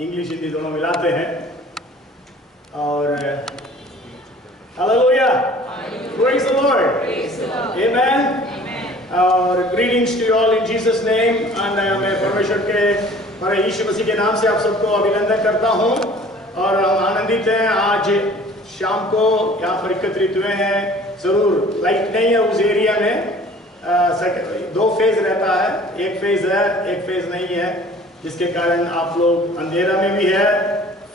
English Hindi दोनों मिलाते हैं। और hallelujah, praise the lord, amen. और greetings to all in Jesus name. मैं परमेश्वर के हमारे यीशु मसीह के नाम से आप सबको अभिनंदन करता हूं और हम आनंदित हैं। आज शाम को यहाँ पर एकत्रित हुए हैं। जरूर लाइट नहीं है उस एरिया में, दो फेज रहता है, एक फेज है एक फेज नहीं है, जिसके कारण आप लोग अंधेरा में भी है,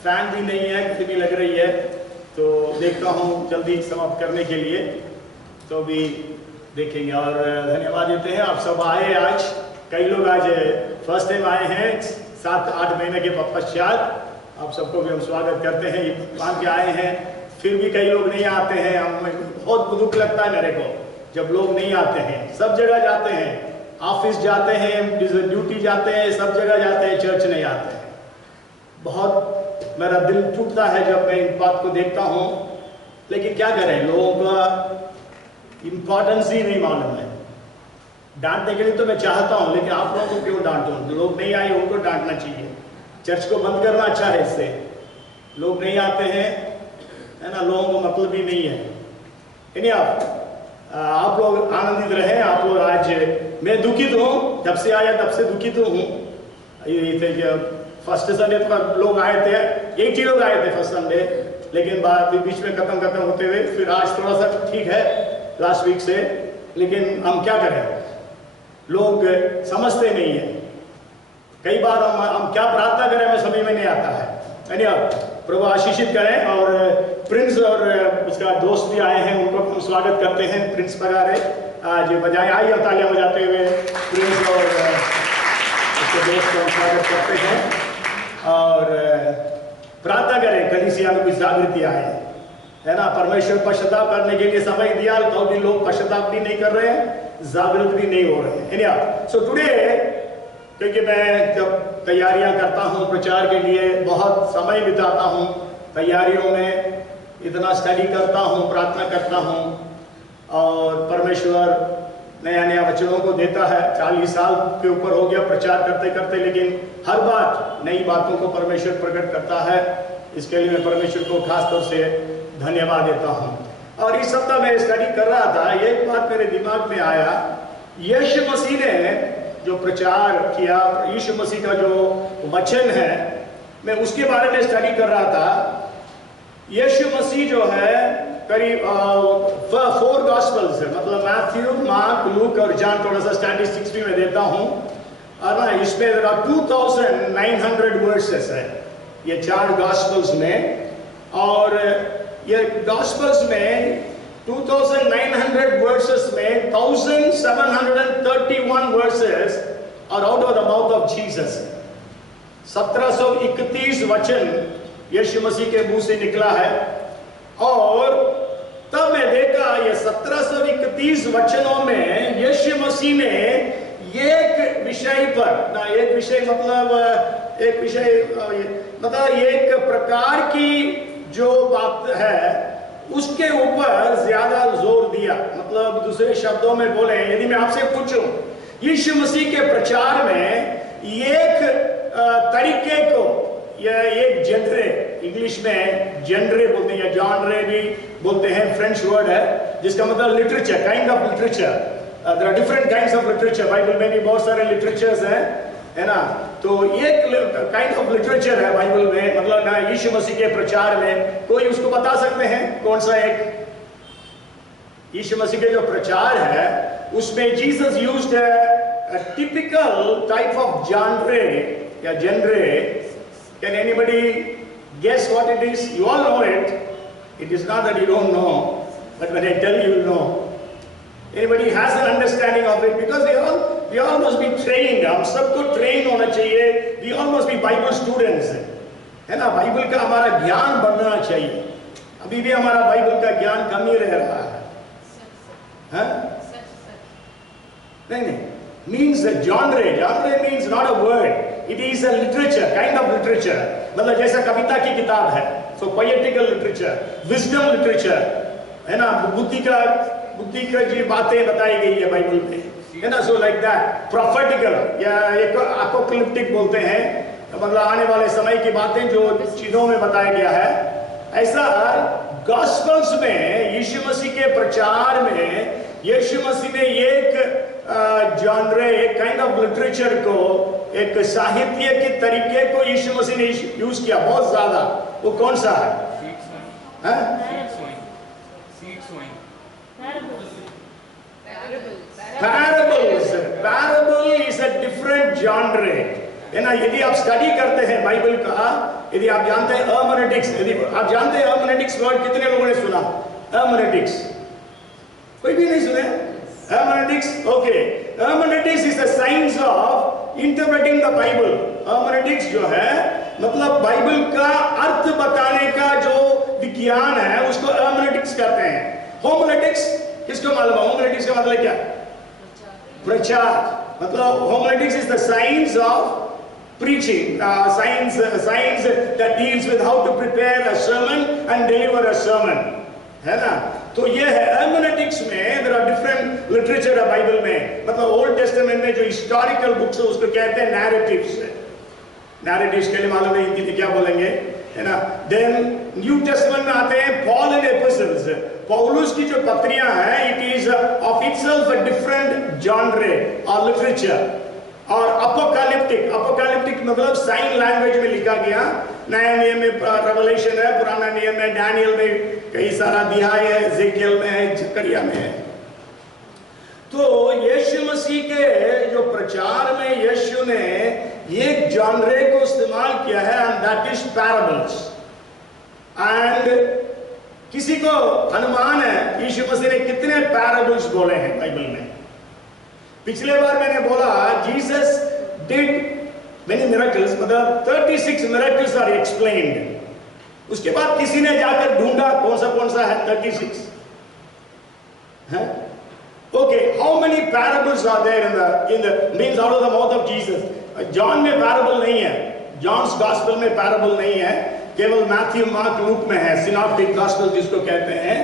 फैन भी नहीं है, गर्मी लग रही है। तो देखता हूँ जल्दी समाप्त करने के लिए, तो भी देखेंगे। और धन्यवाद देते हैं आप सब आए आज। कई लोग आज फर्स्ट टाइम आए हैं 7-8 महीने के पश्चात। आप सबको भी हम स्वागत करते हैं, मान के आए हैं। फिर भी कई लोग नहीं आते हैं, हम बहुत दुख लगता है मेरे को जब लोग नहीं आते हैं। सब जगह जाते हैं, ऑफिस जाते हैं, ड्यूटी जाते हैं, सब जगह जाते हैं, चर्च नहीं आते हैं। बहुत मेरा दिल टूटता है जब मैं इन बात को देखता हूँ। लेकिन क्या करें, लोगों का इम्पोर्टेंस ही नहीं मालूम है। डांटने के लिए तो मैं चाहता हूँ, लेकिन आप लोगों को क्यों डांटूं? लोग नहीं आए उनको डांटना चाहिए, चर्च को बंद करना अच्छा है। इससे लोग नहीं आते हैं, है ना, लोगों को मतलब ही नहीं है। यानी आप लोग आनंदित रहे। आप लोग आज, मैं दुखित हूँ, जब से आया तब से दुखित हूँ। ये थे कि फर्स्ट संडे पर लोग आए थे, 80 लोग आए थे फर्स्ट संडे, लेकिन बाद बीच में खत्म होते हुए फिर आज थोड़ा सा ठीक है लास्ट वीक से। लेकिन हम क्या करें, लोग समझते नहीं है। कई बार हम क्या प्रार्थना करें हमें समझ में नहीं आता है। प्रभु आशीषित करें। और प्रिंस और उसका दोस्त भी आए हैं, उनको हम स्वागत करते हैं। प्रिंस पगारे आज बजाय आई और तालियां बजाते हुए प्रिंस और उसके दोस्त को हम स्वागत करते हैं। और प्रार्थना करें कलीसिया में कुछ जागृति आए, है ना। परमेश्वर पश्चाताप करने के लिए समय दिया, तो भी लोग पश्चाताप भी नहीं कर रहे हैं, जागृत भी नहीं हो रहे हैं। सो टुडे, क्योंकि मैं जब तैयारियां करता हूं प्रचार के लिए, बहुत समय बिताता हूं तैयारियों में, इतना स्टडी करता हूं, प्रार्थना करता हूं। और परमेश्वर नया नया वचनों को देता है। 40 साल के ऊपर हो गया प्रचार करते करते, लेकिन हर बात नई बातों को परमेश्वर प्रकट करता है। इसके लिए मैं परमेश्वर को खास तौर से धन्यवाद देता हूं। और इस सप्ताह मैं स्टडी कर रहा था, एक बात मेरे दिमाग में आया। यीशु मसीह ने जो प्रचार किया, यीशु मसीह का जो वचन है, मैं उसके बारे में स्टडी कर रहा था। यीशु मसीह जो है करीब 4 गॉस्पेल्स है, मतलब मैथ्यू, मार्क, लूक और जॉन। थोड़ा सा स्टैटिस्टिक्स भी मैं देता हूँ। और ना इसमें 2900 वर्सेस है ये 4 गॉस्पेल्स में। और ये गॉस्पेल्स में 2900 वर्सेस में 1731 वर्सेस और out of the mouth of Jesus. 1731 वचन यीशु मसीह के मुंह से निकला है। और तब मैं देखा ये 1731 वचनों में यीशु मसीह ने एक विषय पर ना, एक विषय मतलब एक प्रकार की जो बात है उसके ऊपर ज्यादा जोर दिया। मतलब दूसरे शब्दों में बोले, यदि मैं आपसे पूछूं यीशु मसीह के प्रचार में एक तरीके को, या एक जेनरे, इंग्लिश में जेनरे बोलते हैं या जॉनरे भी बोलते हैं, फ्रेंच वर्ड है जिसका मतलब literature, kind of literature. There are different kinds of literature. Bible में भी बहुत सारे लिटरेचर्स हैं, है ना। तो एक काइंड ऑफ लिटरेचर है बाइबल में, मतलब ना यीशु मसीह के प्रचार में। कोई उसको बता सकते हैं कौन सा एक? यीशु मसीह के जो प्रचार है उसमें Jesus used a typical type of genre या genre. Can anybody guess what it is? You all know it. It is not that you don't know, but when I tell you, you know. Anybody has an understanding of it? Because we all must be trained. हम सबको train होना चाहिए. We all must be Bible students, है ना। Bible का हमारा ज्ञान बढ़ना चाहिए। अभी भी हमारा बाइबल का ज्ञान कम ही रह रहा है, हाँ? नहीं, means a genre. Genre means not a word. It is a literature, kind of literature. मतलब जैसा कविता की किताब है, so poetical literature, wisdom literature, है ना। बुद्धि का जी बातें बताई गई है बाइबल में, है ना। So like that, prophetical या एक apocalyptic बोलते हैं, मतलब आने वाले समय की बातें जो चीजों में बताया गया है। ऐसा गॉस्पेल्स में यीशु मसीह के प्रचार में यीशु मसीह ने एक जॉनरे, एक काइंड ऑफ लिटरेचर को, एक साहित्य के तरीके को यीशु मसीह ने यूज किया बहुत ज्यादा। वो कौन सा है? Parables. Parable is a different genre है ना। यदि आप स्टडी करते हैं बाइबल का, यदि आप जानते हैं हर्मेनेटिक्स, यदि आप जानते हैं हर्मेनेटिक्स वर्ड कितने लोगों ने सुना? हर्मेनेटिक्स कोई भी नहीं सुने? hermeneutics, okay, hermeneutics is the science of interpreting the Bible। hermeneutics जो है मतलब बाइबल का अर्थ बताने का जो विज्ञान है उसको hermeneutics कहते हैं। homiletics किसको मालूम है? homiletics का मतलब क्या? प्रचार। मतलब homiletics is the science of preaching, science that deals with how to prepare a sermon and deliver a sermon, है ना। तो ये है hermeneutics में। there are different literature है बाइबल में। मतलब ओल्ड टेस्टामेंट में जो हिस्टोरिकल बुक्स है उसको कहते हैं narratives। narratives के लिए मालूम नहीं हिंदी में क्या बोलेंगे, है ना। then न्यू टेस्टामेंट में आते हैं Paul and epistles। पौलुस की जो पत्रियां हैं it is of itself a different genre or literature। और अपोकैलिप्टिक मतलब साइन लैंग्वेज में लिखा गया। नया नियम में रेवलेशन है, पुराना नियम में डैनियल में कई सारा अध्याय है, एजेकियल में है, जकरिया में है। तो यीशु मसीह के जो प्रचार में यीशु ने एक जॉनरे को इस्तेमाल किया है and that is parables. And किसी को अनुमान है यीशु मसीह ने कितने पैराबल्स बोले हैं बाइबल में? पिछले बार मैंने बोला जीसस डिड मेनी मिरेकल्स, मतलब 36 मिरेकल्स आर एक्सप्लेन्ड। उसके बाद किसी ने जाकर ढूंढा कौन सा है 36 है। Okay, how many parables are there in the means out of the mouth of Jesus? John में पैराबल नहीं है, जॉन्स गॉस्पेल में पैराबल नहीं है, केवल मैथ्यू, मार्क, लूक में है, सिनॉप्टिक गॉस्पेल जिसको कहते हैं।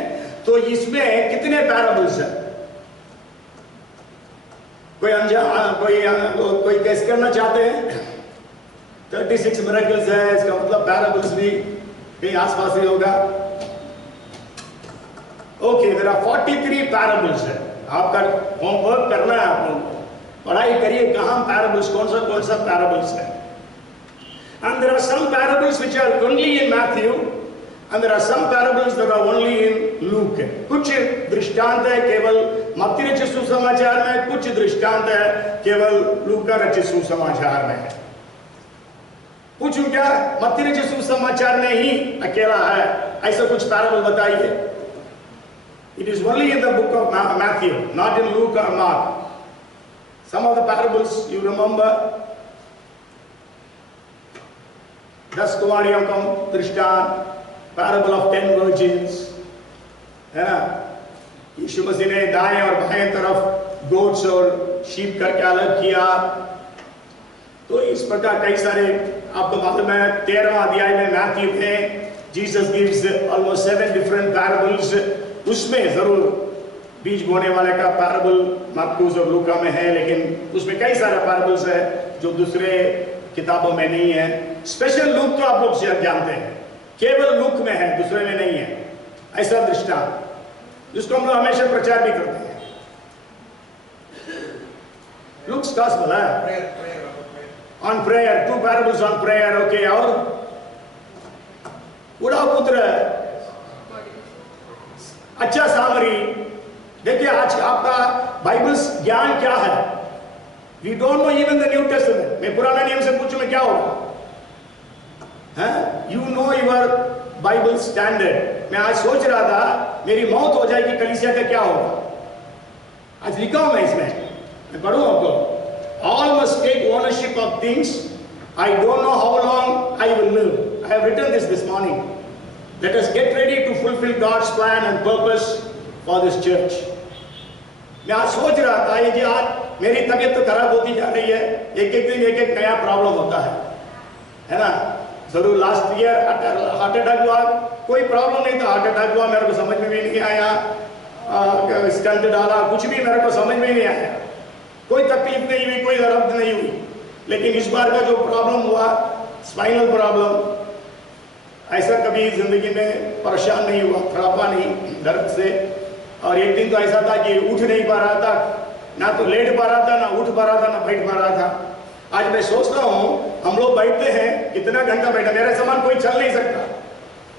तो इसमें कितने पैराबल्स हैं? कोई गेस करना चाहते हैं? 36 मिरेकल्स है, इसका मतलब पैराबल्स भी कहीं आसपास ही होगा। ओके, देयर आर 43 पैराबल्स है। आपका होमवर्क करना है, आप लोगों को पढ़ाई करिए कहां पैराबल्स, कौन सा पैराबल्स है। And there are some parables which are only in Matthew and there are some parables that are only in Luke। कुछ दृष्टांत है केवल मत्ती रचित सुसमाचार में, कुछ दृष्टांत है केवल लूका रचित सुसमाचार में। पूछूं क्या मत्ती रचित सुसमाचार में ही अकेला है ऐसा कुछ पैराबल बताइए? It is only in the book of Matthew, not in Luke or Mark। Some of the parables you remember, 10 कुमारियों का दृष्टांत, पैराबल ऑफ 10 वर्जिन्स, है ना। यीशु मसीह ने दाएं और बाएं तरफ गोट्स और शीप करके अलग किया। तो इस प्रकार कई सारे आपको मालूम है 13वां अध्याय में मैथ्यू में Jesus gives almost 7 different parables. उसमें जरूर बीज बोने वाले का पैराबल मत्ती और लूका में है, लेकिन उसमें कई सारे पैराबल्स है जो दूसरे किताबों में नहीं है। स्पेशल लूक तो आप लोग जानते हैं, केवल लूक में है, दूसरे में नहीं है। ऐसा दृष्टांत जिसको हम लोग हमेशा प्रचार भी करते हैं। लूक्स गॉस्पेल है on prayer, 2 parables on prayer. Okay, और उड़ाव पुत्र, अच्छा सामरी। देखिए आज आपका बाइबल ज्ञान क्या है? We don't know even the New Testament. मैं पुराना नियम से पूछूं मैं क्या होगा? You know your Bible standard. मैं आज सोच रहा था मेरी मौत हो जाएगी कलीसिया का क्या होगा। आज लिखा हूं मैं इसमें, मैं पढ़ूं आपको। All must take ownership of things. I don't know how long I will live. I have written this morning. Let us get ready to fulfil God's plan and purpose for this church. मैं आज सोच रहा था ये जी आज मेरी तबीयत तो खराब होती जा रही है, एक दिन एक नया प्रॉब्लम होता है ना। जरूर लास्ट ईयर हार्ट अटैक हुआ, कोई प्रॉब्लम नहीं था, हार्ट अटैक हुआ, मेरे को समझ में भी नहीं आया, स्टंट डाला, कुछ भी मेरे को समझ में नहीं आया, कोई तकलीफ नहीं हुई, कोई दर्द नहीं हुई। लेकिन इस बार का जो प्रॉब्लम हुआ स्पाइनल प्रॉब्लम, ऐसा कभी जिंदगी में परेशान नहीं हुआ, खराबा नहीं दर्द से। और एक दिन तो ऐसा था कि उठ नहीं पा रहा था, ना तो लेट पा रहा था, ना उठ पा रहा था, ना बैठ पा रहा था। आज मैं सोचता हूँ हम लोग बैठते हैं, कितना घंटा बैठा, मेरे समान कोई चल नहीं सकता।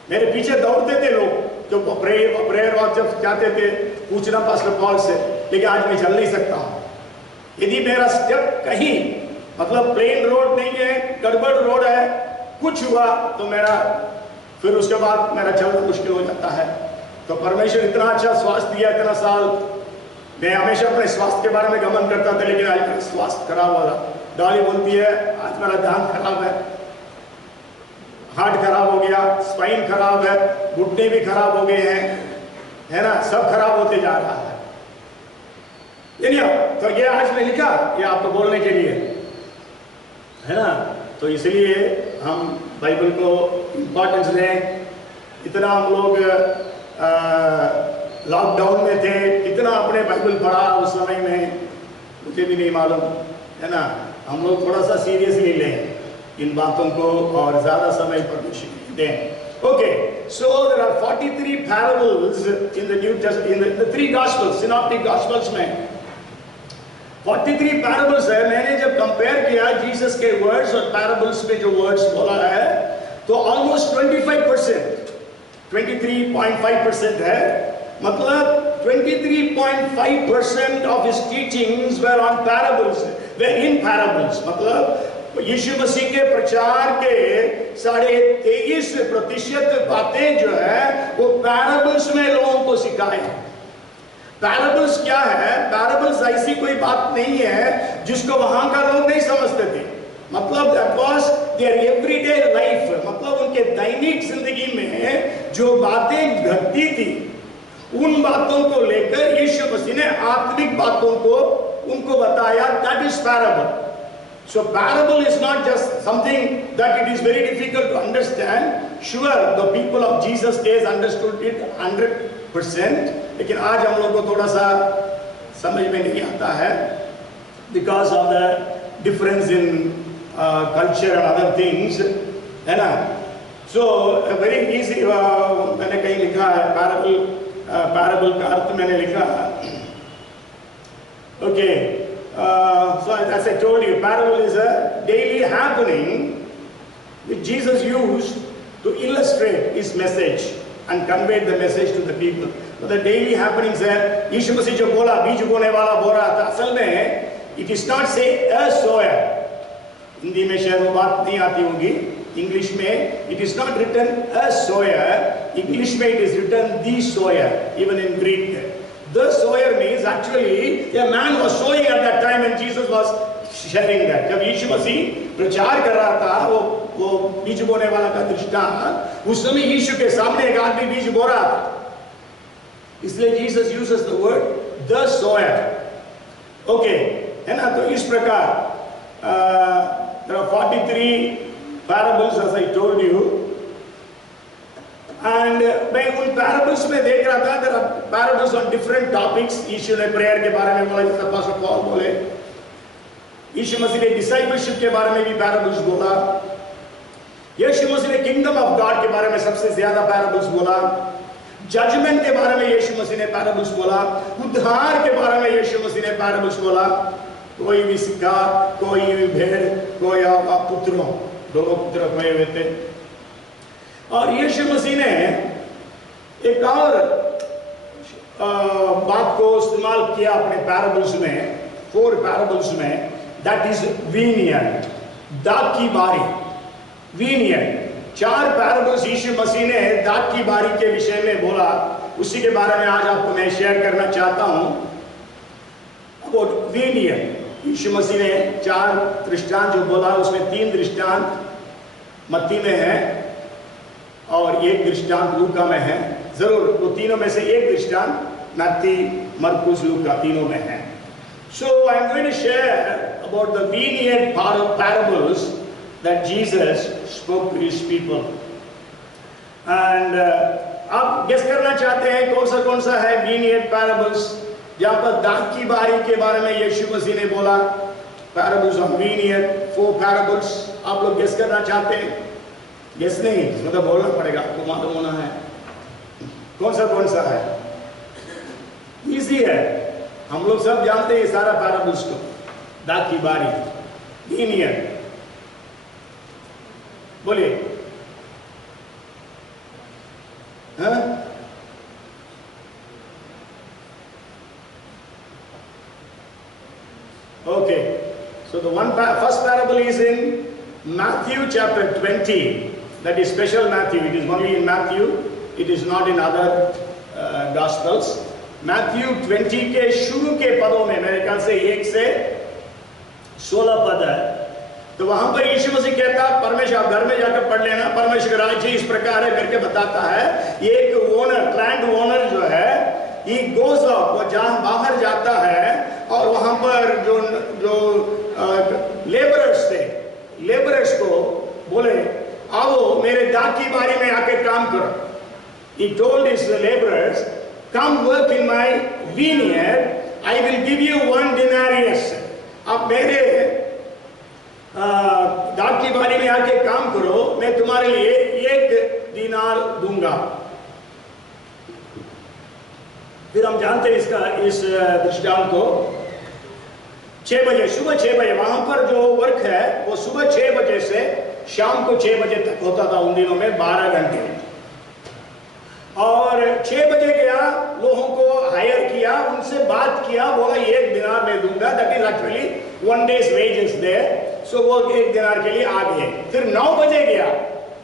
मेरे पीछे दौड़ते थे लोग जो प्रेयर वॉक जब जाते थे पूछना पास्टर पॉल से, लेकिन आज मैं चल नहीं सकता हूँ। यदि मेरा स्टेप कहीं मतलब प्लेन रोड नहीं है, गड़बड़ रोड है, कुछ हुआ तो मेरा फिर उसके बाद मेरा चलना मुश्किल हो जाता है। तो परमेश्वर इतना अच्छा स्वास्थ्य दिया, इतना साल मैं हमेशा अपने स्वास्थ्य के बारे में गमन करता था, लेकिन आज मेरा स्वास्थ्य खराब हो रहा। डॉली बोलती है आज मेरा ध्यान खराब है, हार्ट खराब हो गया, स्पाइन खराब है, घुटने भी खराब हो गए हैं, है ना, सब खराब होते जा रहा है। तो ये आज मैं लिखा ये आपको बोलने के लिए, है ना। तो इसलिए हम बाइबल को इम्पोर्टेंस दें। इतना हम लोग लॉकडाउन में थे, कितना अपने बाइबल पढ़ा उस समय में मुझे भी नहीं मालूम, है ना। हम लोग थोड़ा सा सीरियसली लें इन बातों को और ज्यादा समय परमेश्वर दें। Okay, so there are 43 parables in the New Testament, in the 3 gospels, synoptic gospels में 43 पैराबल्स है। मैंने जब कंपेयर किया जीसस के वर्ड्स और पैराबल्स में जो वर्ड्स बोला है, तो ऑलमोस्ट 25%, 23.5% है। मतलब 23.5% of his teachings were on parables, were in parables। मतलब यीशु मसीह के प्रचार के 23.5% बातें जो है वो पैराबल्स में लोगों को सिखाए। पैराबल्स क्या है? पैराबल्स ऐसी कोई बात नहीं है जिसको वहां का लोग नहीं समझते थे। मतलब that was their everyday life, मतलब उनके दैनिक जिंदगी में जो बातें घटती थी उन बातों को लेकर यीशु मसीह ने आत्मिक बातों को उनको बताया। That is parable. So parable is not just something that it is very difficult to understand. Sure, the people of Jesus days understood it 100%, लेकिन आज हम लोग को थोड़ा सा समझ में नहीं आता है because of the difference in culture and other things, है ना। So very easy, मैंने कहीं लिखा है parable का अर्थ मैंने लिखा। Okay. So as I told you, parable is a daily happening which Jesus used to illustrate his message and convey the message to the people. So the daily happenings है, यीशु मसीह जो बोला बीज बोने वाला बोल रहा था, असल में it is not say a sower, Hindi में शायद वो बात नहीं आती होगी, इंग्लिश में it is not written a sower, English में it is written the sower, even in Greek. The sower means actually a man was sowing at that time and Jesus was sharing that. जब यीशु मसीह प्रचार कर रहा था, वो बीज बोने वाला का दृष्टांत, उस समय यीशु के सामने एक आदमी बीज बो रहा था, इसलिए Jesus uses the word the sower. Okay, है ना। तो इस प्रकार there are 43 parables as I told you. And मैं उन पैराबल्स में देख रहा था, there are parables on different topics. यीशु ने प्रेयर के बारे में बोला, जैसा पास्टर पॉल बोले। यीशु मसीह ने डिसाइपलशिप के बारे में भी पैराबल्स बोला। यीशु मसीह ने किंगडम ऑफ गॉड के बारे में सबसे ज्यादा पैराबल्स बोला। जजमेंट के बारे में यीशु मसीह ने पैराबल्स बोला। उद्धार के बारे में यीशु मसीह ने पैराबल्स बोला। कोई भी सिक्का, कोई भी भेड़, कोई पुत्रों, दोनों पुत्र खोए हुए थे। और यीशु मसीह ने एक और बात को इस्तेमाल किया अपने पैराबल्स में, 4 पैराबल्स में, दैट इज वीनियर्ड, दाख की बारी। वीनियर्ड 4 पैराबल्स यीशु मसीह ने दाख की बारी के विषय में बोला, उसी के बारे में आज आपको मैं शेयर करना चाहता हूं। अबाउट वीनियर्ड यीशु मसीह ने 4 दृष्टांत जो बोला, उसमें 3 दृष्टांत मत्ती में है और 1 दृष्टांत लूका में है। जरूर वो तीनों में से एक दृष्टांत मत्ती, मरकुस, लूका तीनों में है। So I am going to share about the vineyard parables that Jesus spoke to his people. And आप गेस करना चाहते हैं कौन सा है vineyard parables, जहाँ पर दाख की बारी के बारे में यीशु मसीह ने बोला। Parables on vineyard, 4 parables आप लोग गेस करना चाहते हैं? गेस नहीं, मतलब बोलना पड़ेगा, आपको मालूम होना है कौन सा है। इजी है, हम लोग सब जानते हैं सारा पैराबल्स को। दाग की बारी, लीनियर, बोलिए। हाँ, okay, so the first parable is in Matthew chapter 20. That is special Matthew. It is only in Matthew. It is not in other Gospels. Matthew 20 के शुरू के पदों में, मेरे ख्याल से 1 से 16 पद है, तो वहां पर यीशु मसीह कहता है, परमेश्वर, आप घर में जाकर पढ़ लेना, परमेश्वर का राज्य इस प्रकार है करके बताता है। एक ओनर, लैंड ओनर जो है, he goes out, वो जहां बाहर जाता है और वहां पर जो लेबरर्स थे, लेबरर्स को बोले, आओ मेरे दाग की बारी में आके काम करो। He told his laborers, come work in my vineyard, I will give you 1 denarius. अब मेरे दाग की बारी में आके काम करो, मैं तुम्हारे लिए 1 दिनार दूंगा। फिर हम जानते हैं इस दृष्टांत को। 6 बजे, सुबह 6 बजे, वहां पर जो वर्क है वो सुबह 6 बजे से शाम को 6 बजे तक होता था उन दिनों में, 12 घंटे। और 6 बजे गया, लोगों को हायर किया, उनसे बात किया, बोला 1 दिनार मैं दूंगा। That is actually 1 day's wages there. So वो 1 दिनार के लिए आ गए। फिर 9 बजे गया,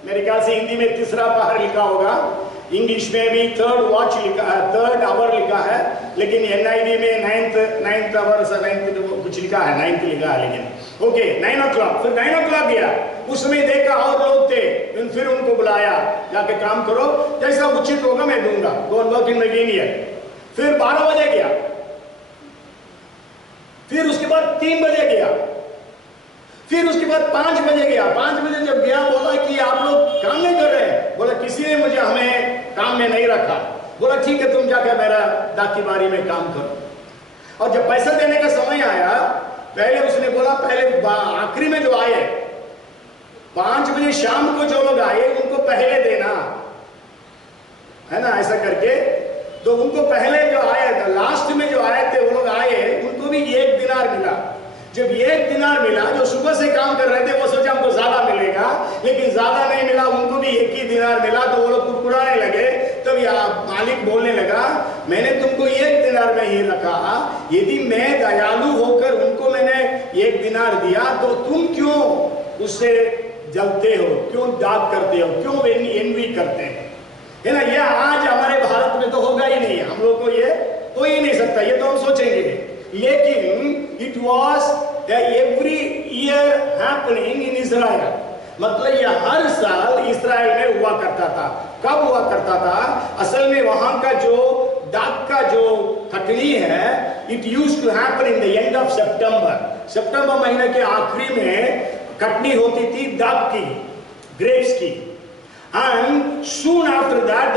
मेरे ख्याल से हिंदी में तीसरा पहर लिखा होगा, इंग्लिश में भी 3rd वॉच लिखा है, 3rd आवर लिखा है, लेकिन NIV में 9th आवर, 9th कुछ लिखा है, 9th लिखा है, लेकिन ओके 9 o'clock। फिर 9 o'clock गया, उस समय देखा और लोग थे, फिर उनको बुलाया, जाके काम करो, जैसा उचित होगा मैं दूंगा, go and work in my vineyard. फिर 12 बजे गया, फिर उसके बाद 3 बजे गया, फिर उसके बाद 5 बजे गया। 5 बजे जब गया, बोला कि आप लोग काम नहीं कर रहे हैं। बोला किसी ने मुझे हमें काम में नहीं रखा। बोला ठीक है, तुम जाकर मेरा दाग की बारी में काम करो। और जब पैसा देने का समय आया, पहले उसने बोला, पहले आखिरी में जो आए 5 बजे शाम को जो लोग आए उनको पहले देना है ना, ऐसा करके। तो उनको पहले जो आए, लास्ट में जो आए थे वो लोग आए, उनको भी 1 दिनार मिला। जब 1 दिनार मिला, जो सुबह से काम कर रहे थे वो सोचा हमको ज्यादा मिलेगा, लेकिन ज्यादा नहीं मिला, उनको भी 1 ही दिनार मिला। तो वो लोग कुड़कुड़ाने लगे। तब मालिक बोलने लगा, मैंने तुमको 1 दिनार में ही रखा, यदि मैं दयालु होकर उनको मैंने 1 दिनार दिया तो तुम क्यों उससे जलते हो, क्यों दाग करते हो, क्यों एनवी करते हैं, है ना। यह आज हमारे भारत में तो होगा ही नहीं, हम लोग को ये हो ही नहीं सकता, ये तो हम सोचेंगे। लेकिन it was every year happening in Israel, मतलब ये हर साल इस्राएल में हुआ करता था। कब हुआ करता था? असल में वहां का जो दाग का जो कटनी है, it used to happen in the end of सितंबर महीने के आखिरी में कटनी होती थी दाग की, ग्रेप्स की। And soon after that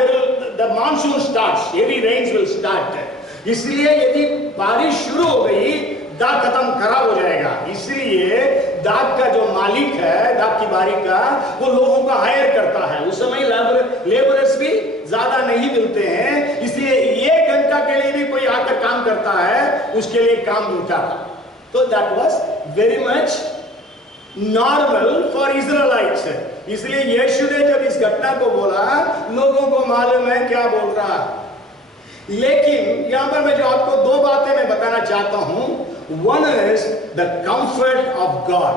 the monsoon starts, heavy rains will start. इसलिए यदि बारिश शुरू हो गई, दाग खत्म, खराब हो जाएगा। इसलिए दाग का जो मालिक है, दाग की बारी का, वो लोगों का हायर करता है। उस समय लेबरर्स भी ज्यादा नहीं मिलते हैं, इसलिए 1 घंटा के लिए भी कोई आकर काम करता है, उसके लिए काम मिलता था। तो that was very much normal for Israelites. इसलिए यीशु ने जब इस घटना को बोला, लोगों को मालूम है क्या बोल रहा है। लेकिन यहां पर मैं जो आपको 2 बातें मैं बताना चाहता हूं। One is the comfort of God.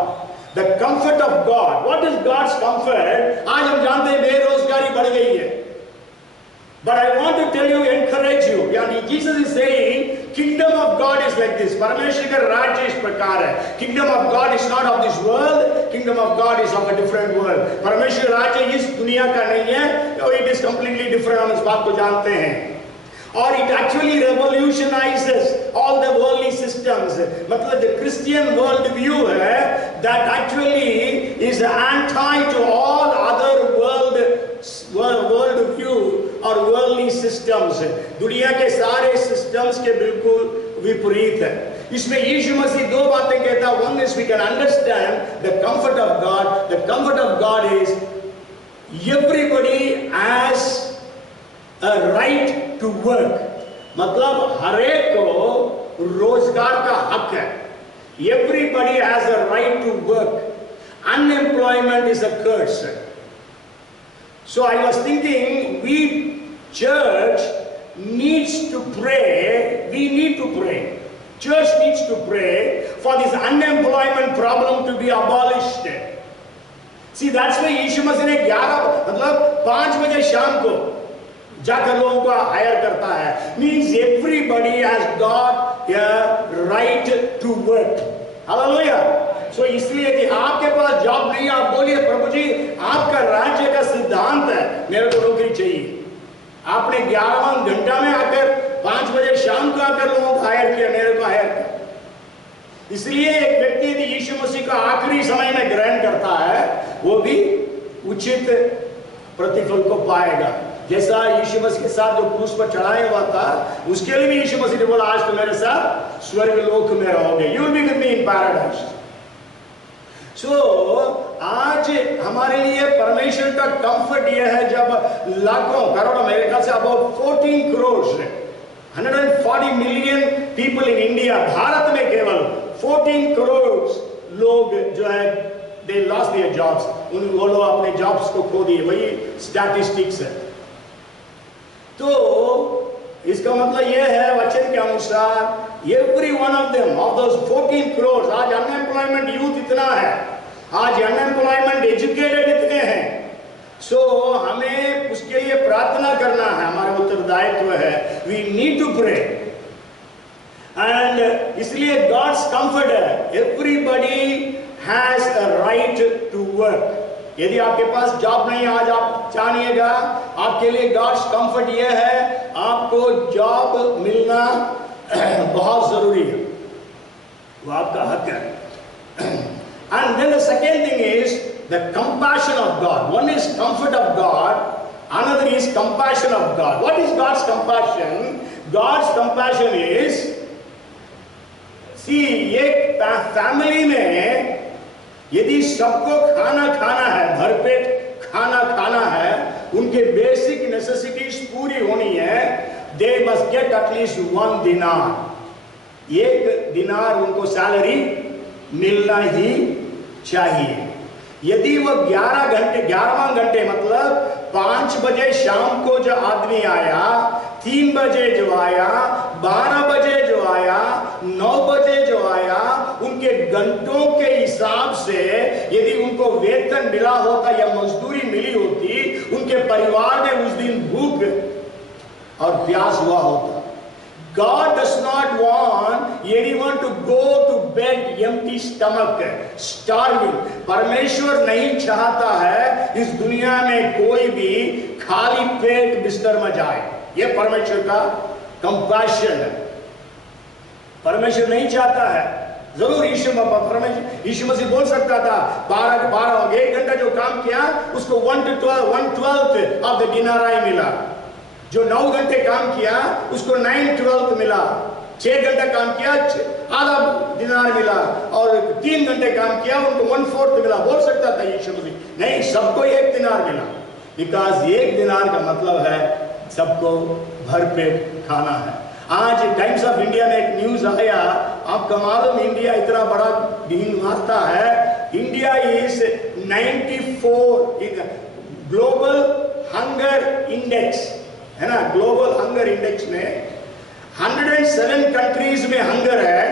The comfort of God. What is God's comfort? आज हम जानते हैं बेरोजगारी बढ़ गई है, but I want to tell you, encourage you. यानी Jesus is saying, kingdom of God is like this. परमेश्वर का राज्य इस प्रकार है। Kingdom of God is not of this world. Kingdom of God is of a different world. परमेश्वर राज्य इस दुनिया का नहीं है, it is completely different। हम इस बात को जानते हैं। और it actually revolutionizes all the worldly systems. मतलब जो Christian world view है, that actually is anti to all other world view और worldly systems. दुनिया के सारे systems के बिल्कुल विपरीत है। इसमें यीशु मसीह दो बातें कहता है. One is we can understand the comfort of God. The comfort of God is everybody has a right to work. मतलब हर एक को रोजगार का हक है. Everybody has a right to work. Unemployment is a curse. So I was thinking, we church needs to pray. We need to pray. Church needs to pray for this unemployment problem to be abolished. See, that's why यीशु मसीह ने 11 मतलब 5 बजे शाम को जाकर लोगों को higher करता है. Means everybody has got a right to work. Hallelujah. So इसलिए कि आपके पास जॉब नहीं, आप बोलिए प्रभु जी आपका राज्य का सिद्धांत है मेरे को नौकरी चाहिए. आपने 11वां घंटा में आकर 5 बजे शाम को आकर लोगों को हायर किया, मेरे को हायर किया. इसलिए एक व्यक्ति यदि यीशु मसीह का आखिरी समय में ग्रहण करता है वो भी उचित प्रतिफल को पाएगा. जैसा यीशु मसीह के साथ जो क्रूस पर चढ़ाया हुआ था उसके लिए भी यीशु मसीह ने बोला आज तो मेरे साथ स्वर्ग लोक में रहोगे. You will be with me in paradise. So आज हमारे लिए परमेश्वर का कंफर्ट यह है जब लाखों करोड़ों, मेरे ख्याल say about 14 crore 140 million people in India, Bharat में केवल 14 करोड़ लोग जो है दे लॉस्ट देयर जॉब्स. वो लोग अपने जॉब्स को खो दिए. वही स्टैटिस्टिक्स है. तो इसका मतलब यह है वचन के अनुसार every one of them of those 14 crore. आज अनएम्प्लॉयमेंट यूथ इतना है, आज अनएम्प्लॉयमेंट एजुकेटेड इतने हैं. सो हमें उसके लिए प्रार्थना करना है, हमारा उत्तरदायित्व है. We need to pray and इसलिए गॉड्स कंफर्ट है. Everybody has a right to work. यदि आपके पास जॉब नहीं, आज आप जानिएगा आपके लिए गॉड्स कंफर्ट यह है आपको जॉब मिलना बहुत जरूरी है, वो आपका हक है. And then the second thing is the compassion of God. One is comfort of God, another is compassion of God. What is God's compassion? God's compassion is, see एक फैमिली में यदि सबको खाना खाना है, भरपेट खाना खाना है, उनके बेसिक नेसेसिटीज पूरी होनी है, दे मस्ट गेट एटलीस्ट 1 दिनार. 1 दिनार उनको सैलरी मिलना ही चाहिए. यदि वो 11वां घंटे मतलब 5 बजे शाम को जो आदमी आया, 3 बजे जो आया, 12 बजे जो आया, 9 बजे जो आया, उनके घंटों के हिसाब से यदि उनको वेतन मिला होता या मजदूरी मिली होती, उनके परिवार में उस दिन भूख और प्यास हुआ होता. God does not want anyone to go to bed empty stomach, starving. परमेश्वर नहीं चाहता है इस दुनिया में कोई भी खाली पेट बिस्तर में जाए. ये परमेश्वर का कंपैशन है. परमेश्वर नहीं चाहता है. जरूर यीशु मसीह बोल सकता था 12 1 घंटा जो काम किया उसको 1/12 ऑफ द दिनाराय मिला. जो 9 घंटे काम किया उसको 9/12 मिला. 6 घंटा काम किया आधा दिनार मिला, और 3 घंटे काम किया उनको 1/4 मिला. बोल सकता था यीशु मसीह. नहीं, सबको 1 दिनार मिला. बिकॉज 1 दिनार का मतलब है सबको भरपेट खाना है. आज टाइम्स ऑफ इंडिया में एक न्यूज आया, आपका मालूम इंडिया इतना बड़ा डीन मारता है. India is 94 in global hunger index, है ना. ग्लोबल हंगर इंडेक्स में 107 कंट्रीज में हंगर है,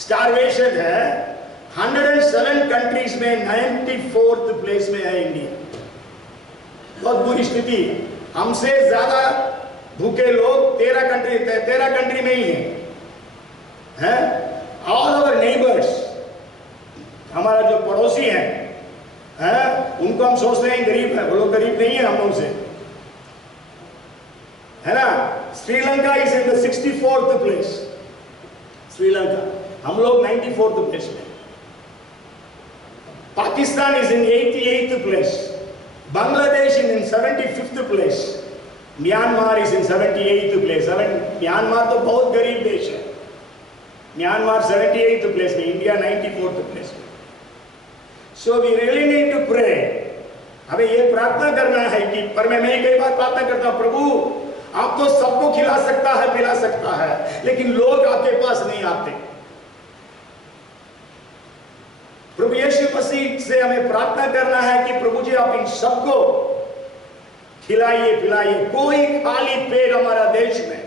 स्टारवेशन है. 107 कंट्रीज में 94th प्लेस में है इंडिया. बहुत बुरी स्थिति. हमसे ज्यादा भूखे लोग 13 कंट्री में ही हैं. ऑल आवर नेबर्स, हमारा जो पड़ोसी हैं, उनको हम सोचते हैं गरीब है, वो लोग गरीब नहीं है हम लोग से, है ना. Sri Lanka is in the 64th place. Sri Lanka, हम लोग 94th प्लेस में. Pakistan is in 88th place. Bangladesh is in 75th place. Myanmar is in 78th place. Myanmar तो बहुत गरीब देश है, म्यांमार 78th place में, इंडिया 94th place में. So we really need to pray. हमें ये प्रार्थना करना है कि पर मैं कई बार प्रार्थना करता हूँ, प्रभु आप तो सबको खिला सकता है, पिला सकता है, लेकिन लोग आपके पास नहीं आते. प्रभु यीशु मसीह से हमें प्रार्थना करना है कि प्रभु जी आप इन सबको खिलाइए पिलाइए. कोई खाली पेट हमारा देश में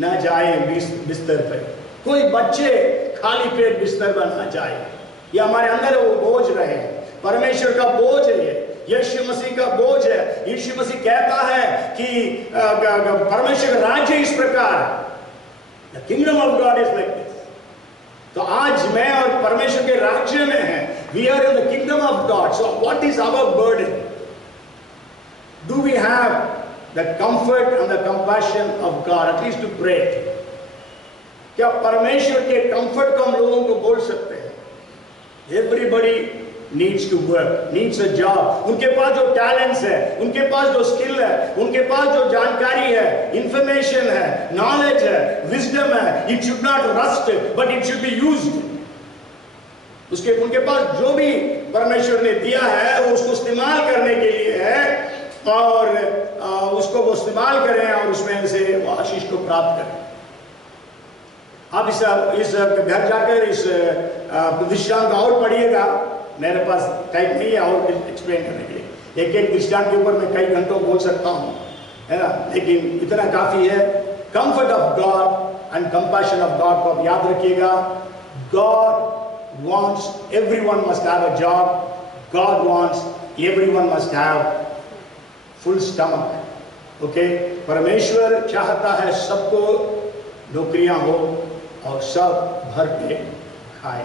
ना जाए बिस्तर पे. कोई बच्चे खाली पेट बिस्तर पर ना जाए. ये हमारे अंदर वो बोझ रहे. परमेश्वर का बोझ है ये, यीशु मसीह का बोझ है. यीशु मसीह कहता है कि परमेश्वर का राज्य इस प्रकार, the kingdom of God is like this. तो आज मैं और परमेश्वर के राज्य में हैं. We are in the kingdom of God. So what is our burden? Do we have the comfort and the compassion of God, at least to pray? क्या परमेश्वर के कंफर्ट को हम लोगों को बोल सकते हैं? Everybody needs to work, needs a job. उनके पास जो टैलेंट्स है, उनके पास जो स्किल है, उनके पास जो जानकारी है, इंफॉर्मेशन है, नॉलेज है, विजडम है, it should not rust but it should be used. उनके पास जो भी परमेश्वर ने दिया है वो उसको इस्तेमाल करने के लिए है, और उसको वो इस्तेमाल करें और उसमें से वो आशीष को प्राप्त करें. आप इस घर जाकर इस दृष्टांत और पढ़िएगा. मेरे पास टाइम नहीं है और एक्सप्लेन करने के लिए. एक दृष्टांत के ऊपर मैं कई घंटों बोल सकता हूँ, है ना, लेकिन इतना काफी है. Comfort of God and compassion of God को आप याद रखिएगा. God wants everyone must have a job. God wants everyone must have full stomach. Okay? परमेश्वर चाहता है सबको नौकरियां हो और सब भर के खाए.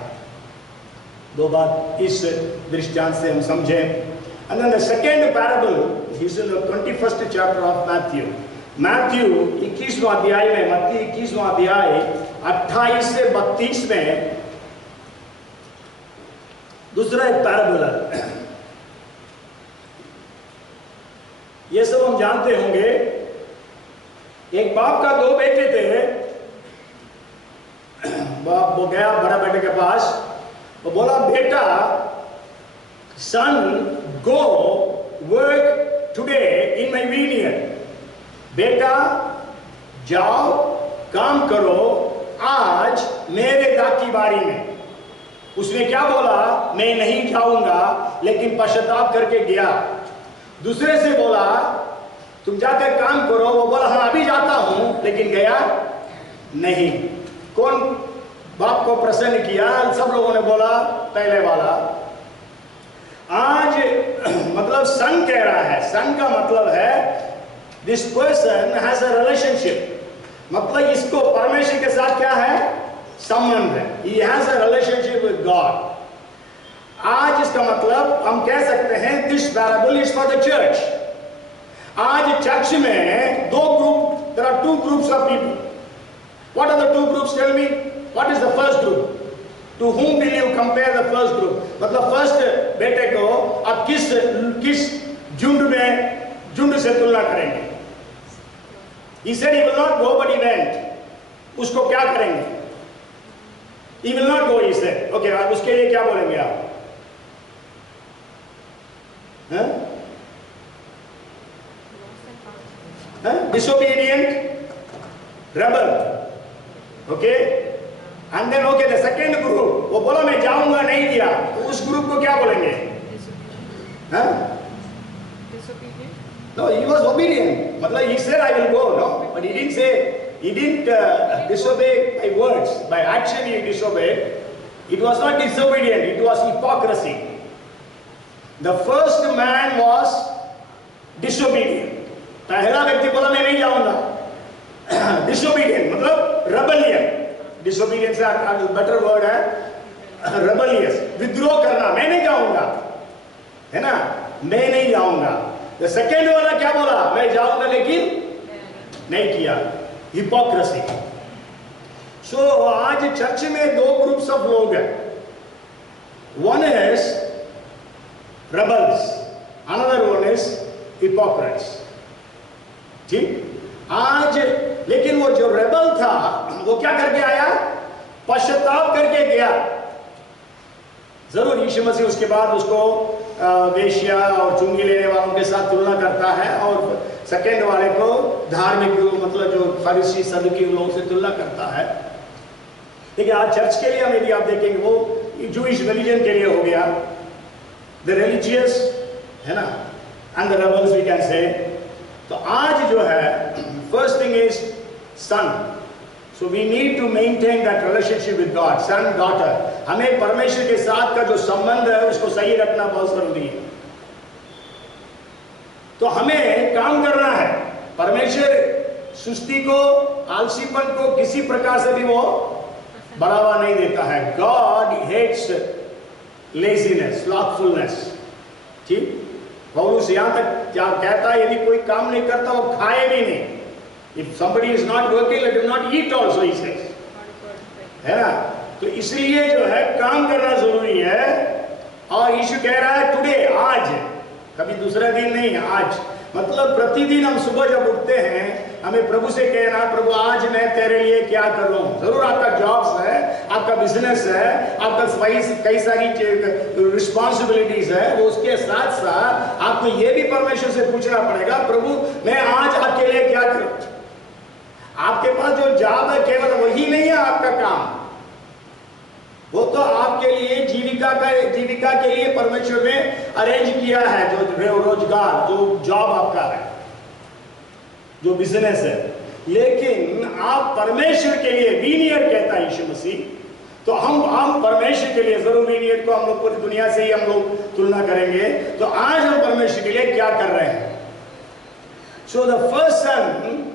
दो बात इस दृष्टांत से हम समझें. And then the second parable is in the 21st chapter of Matthew. Matthew 21वां अध्याय में, मत्ती 21वां अध्याय 28 से 32 में दूसरा एक पैराबल है. ये सब हम जानते होंगे. एक बाप का दो बेटे थे. बाप वो गया बड़ा बेटे के पास, वो बोला, बेटा, son, go work today in my vineyard. बेटा जाओ काम करो आज मेरे दाख की बारी में. उसने क्या बोला? मैं नहीं जाऊंगा, लेकिन पश्चाताप करके गया. दूसरे से बोला तुम जाकर काम करो. वो बोला हाँ अभी जाता हूं, लेकिन गया नहीं. कौन बाप को प्रसन्न किया? सब लोगों ने बोला पहले वाला. आज मतलब सन कह रहा है. सन का मतलब है this person has a relationship. मतलब इसको परमेश्वर के साथ क्या है? संबंध है. He has a relationship with God. आज इसका मतलब हम कह सकते हैं this parable is for the church. आज चर्च में दो group, there are two groups of people. What are the two groups? Tell me. What is the first group? To whom will you compare the first group? मतलब first बेटे को आप किस झुंड से तुलना करेंगे? He said he will not go, but he went. उसको क्या करेंगे? He will not go, he said. Okay, आप उसके लिए क्या बोलेंगे आप? Disobedient, rebel. Okay? And then okay, the second group, वो बोला मैं जाऊंगा, नहीं दिया, तो उस ग्रुप को क्या बोलेंगे? No, he was obedient. मतलब he said I will go, no, but he didn't say, he didn't disobey by words, by action he disobeyed. It was not disobedient, it was hypocrisy. The first man was disobedient. पहला व्यक्ति बोला मैं नहीं जाऊंगा. Disobedient मतलब rebellion. Disobedience is a better word है. Rebellious, विद्रोह करना, मैं नहीं जाऊंगा, है ना, मैं नहीं जाऊंगा. The second वाला क्या बोला? मैं जाऊंगा, लेकिन नहीं किया. Hypocrisy. So आज चर्च में दो ग्रुप्स ऑफ लोग हैं. One is rebels, another one is hypocrites. ठीक. आज लेकिन वो जो रेबल था वो क्या करके आया? पश्चाताप करके गया। जरूर यीशु मसीह उसके बाद उसको वेश्या और चुंगी लेने वालों के साथ तुलना करता है और सेकंड वाले को धार्मिक, मतलब जो फरीसी सदुकी लोगों से तुलना करता है। देखिए आज चर्च के लिए हम यदि आप देखेंगे वो जूइश रिलीजन के लिए हो गया, द रिलीजियस है ना, and the rebels we can say. तो आज जो है first thing is son, so we need to maintain that relationship with God, son daughter. हमें परमेश्वर के साथ का जो संबंध है उसको सही रखना बहुत जरूरी है। तो हमें काम करना है। परमेश्वर सुस्ती को, आलसीपन को किसी प्रकार से भी वो बढ़ावा नहीं देता है। God hates laziness, slothfulness. ठीक, पौलुस यहां तक क्या कहता है, यदि कोई काम नहीं करता वो खाए भी नहीं। If somebody is not working, let him not eat also, he says, है ना। तो इसलिए जो है काम करना जरूरी है। और यीशु कह रहा है टुडे, आज, कभी दूसरा दिन नहीं, आज। मतलब प्रतिदिन हम सुबह जब उठते हैं हमें प्रभु से कहना, प्रभु आज मैं तेरे लिए क्या करूं। जरूर आपका जॉब्स है, आपका बिजनेस है, आपका कई सारी रिस्पॉन्सिबिलिटीज है, वो उसके साथ साथ आपको ये भी परमेश्वर से पूछना पड़ेगा, प्रभु मैं आज आपके लिए क्या करूं। आपके पास जो जॉब है केवल वही नहीं है आपका काम, वो तो आपके लिए जीविका के लिए परमेश्वर ने अरेंज किया है। जो रोजगार, जो जॉब आपका है, जो बिजनेस है, लेकिन आप परमेश्वर के लिए वीनियर कहता है यीशु मसीह। तो हम परमेश्वर के लिए जरूर वीनियर को हम लोग पूरी दुनिया से ही हम लोग तुलना करेंगे। तो आज हम परमेश्वर के लिए क्या कर रहे हैं? So the first son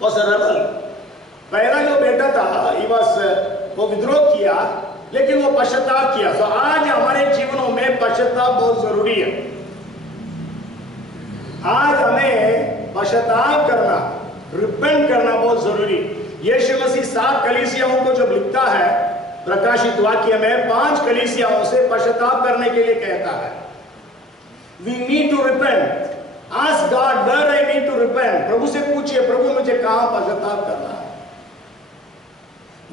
was a rebel। पहला जो बेटा था वो विद्रोह किया, लेकिन वो पश्चाताप किया। तो आज हमारे जीवनों में पश्चाताप बहुत जरूरी है। आज हमें पश्चाताप करना, रिपेंट करना बहुत जरूरी। यीशु मसीह 7 कलीसियाओं को जब लिखता है प्रकाशित वाक्य में, 5 कलीसियाओं से पश्चाताप करने के लिए कहता है। We need to repent। Ask God where I need to repent। प्रभु से पूछिए, प्रभु मुझे कहां पश्चाताप करना है?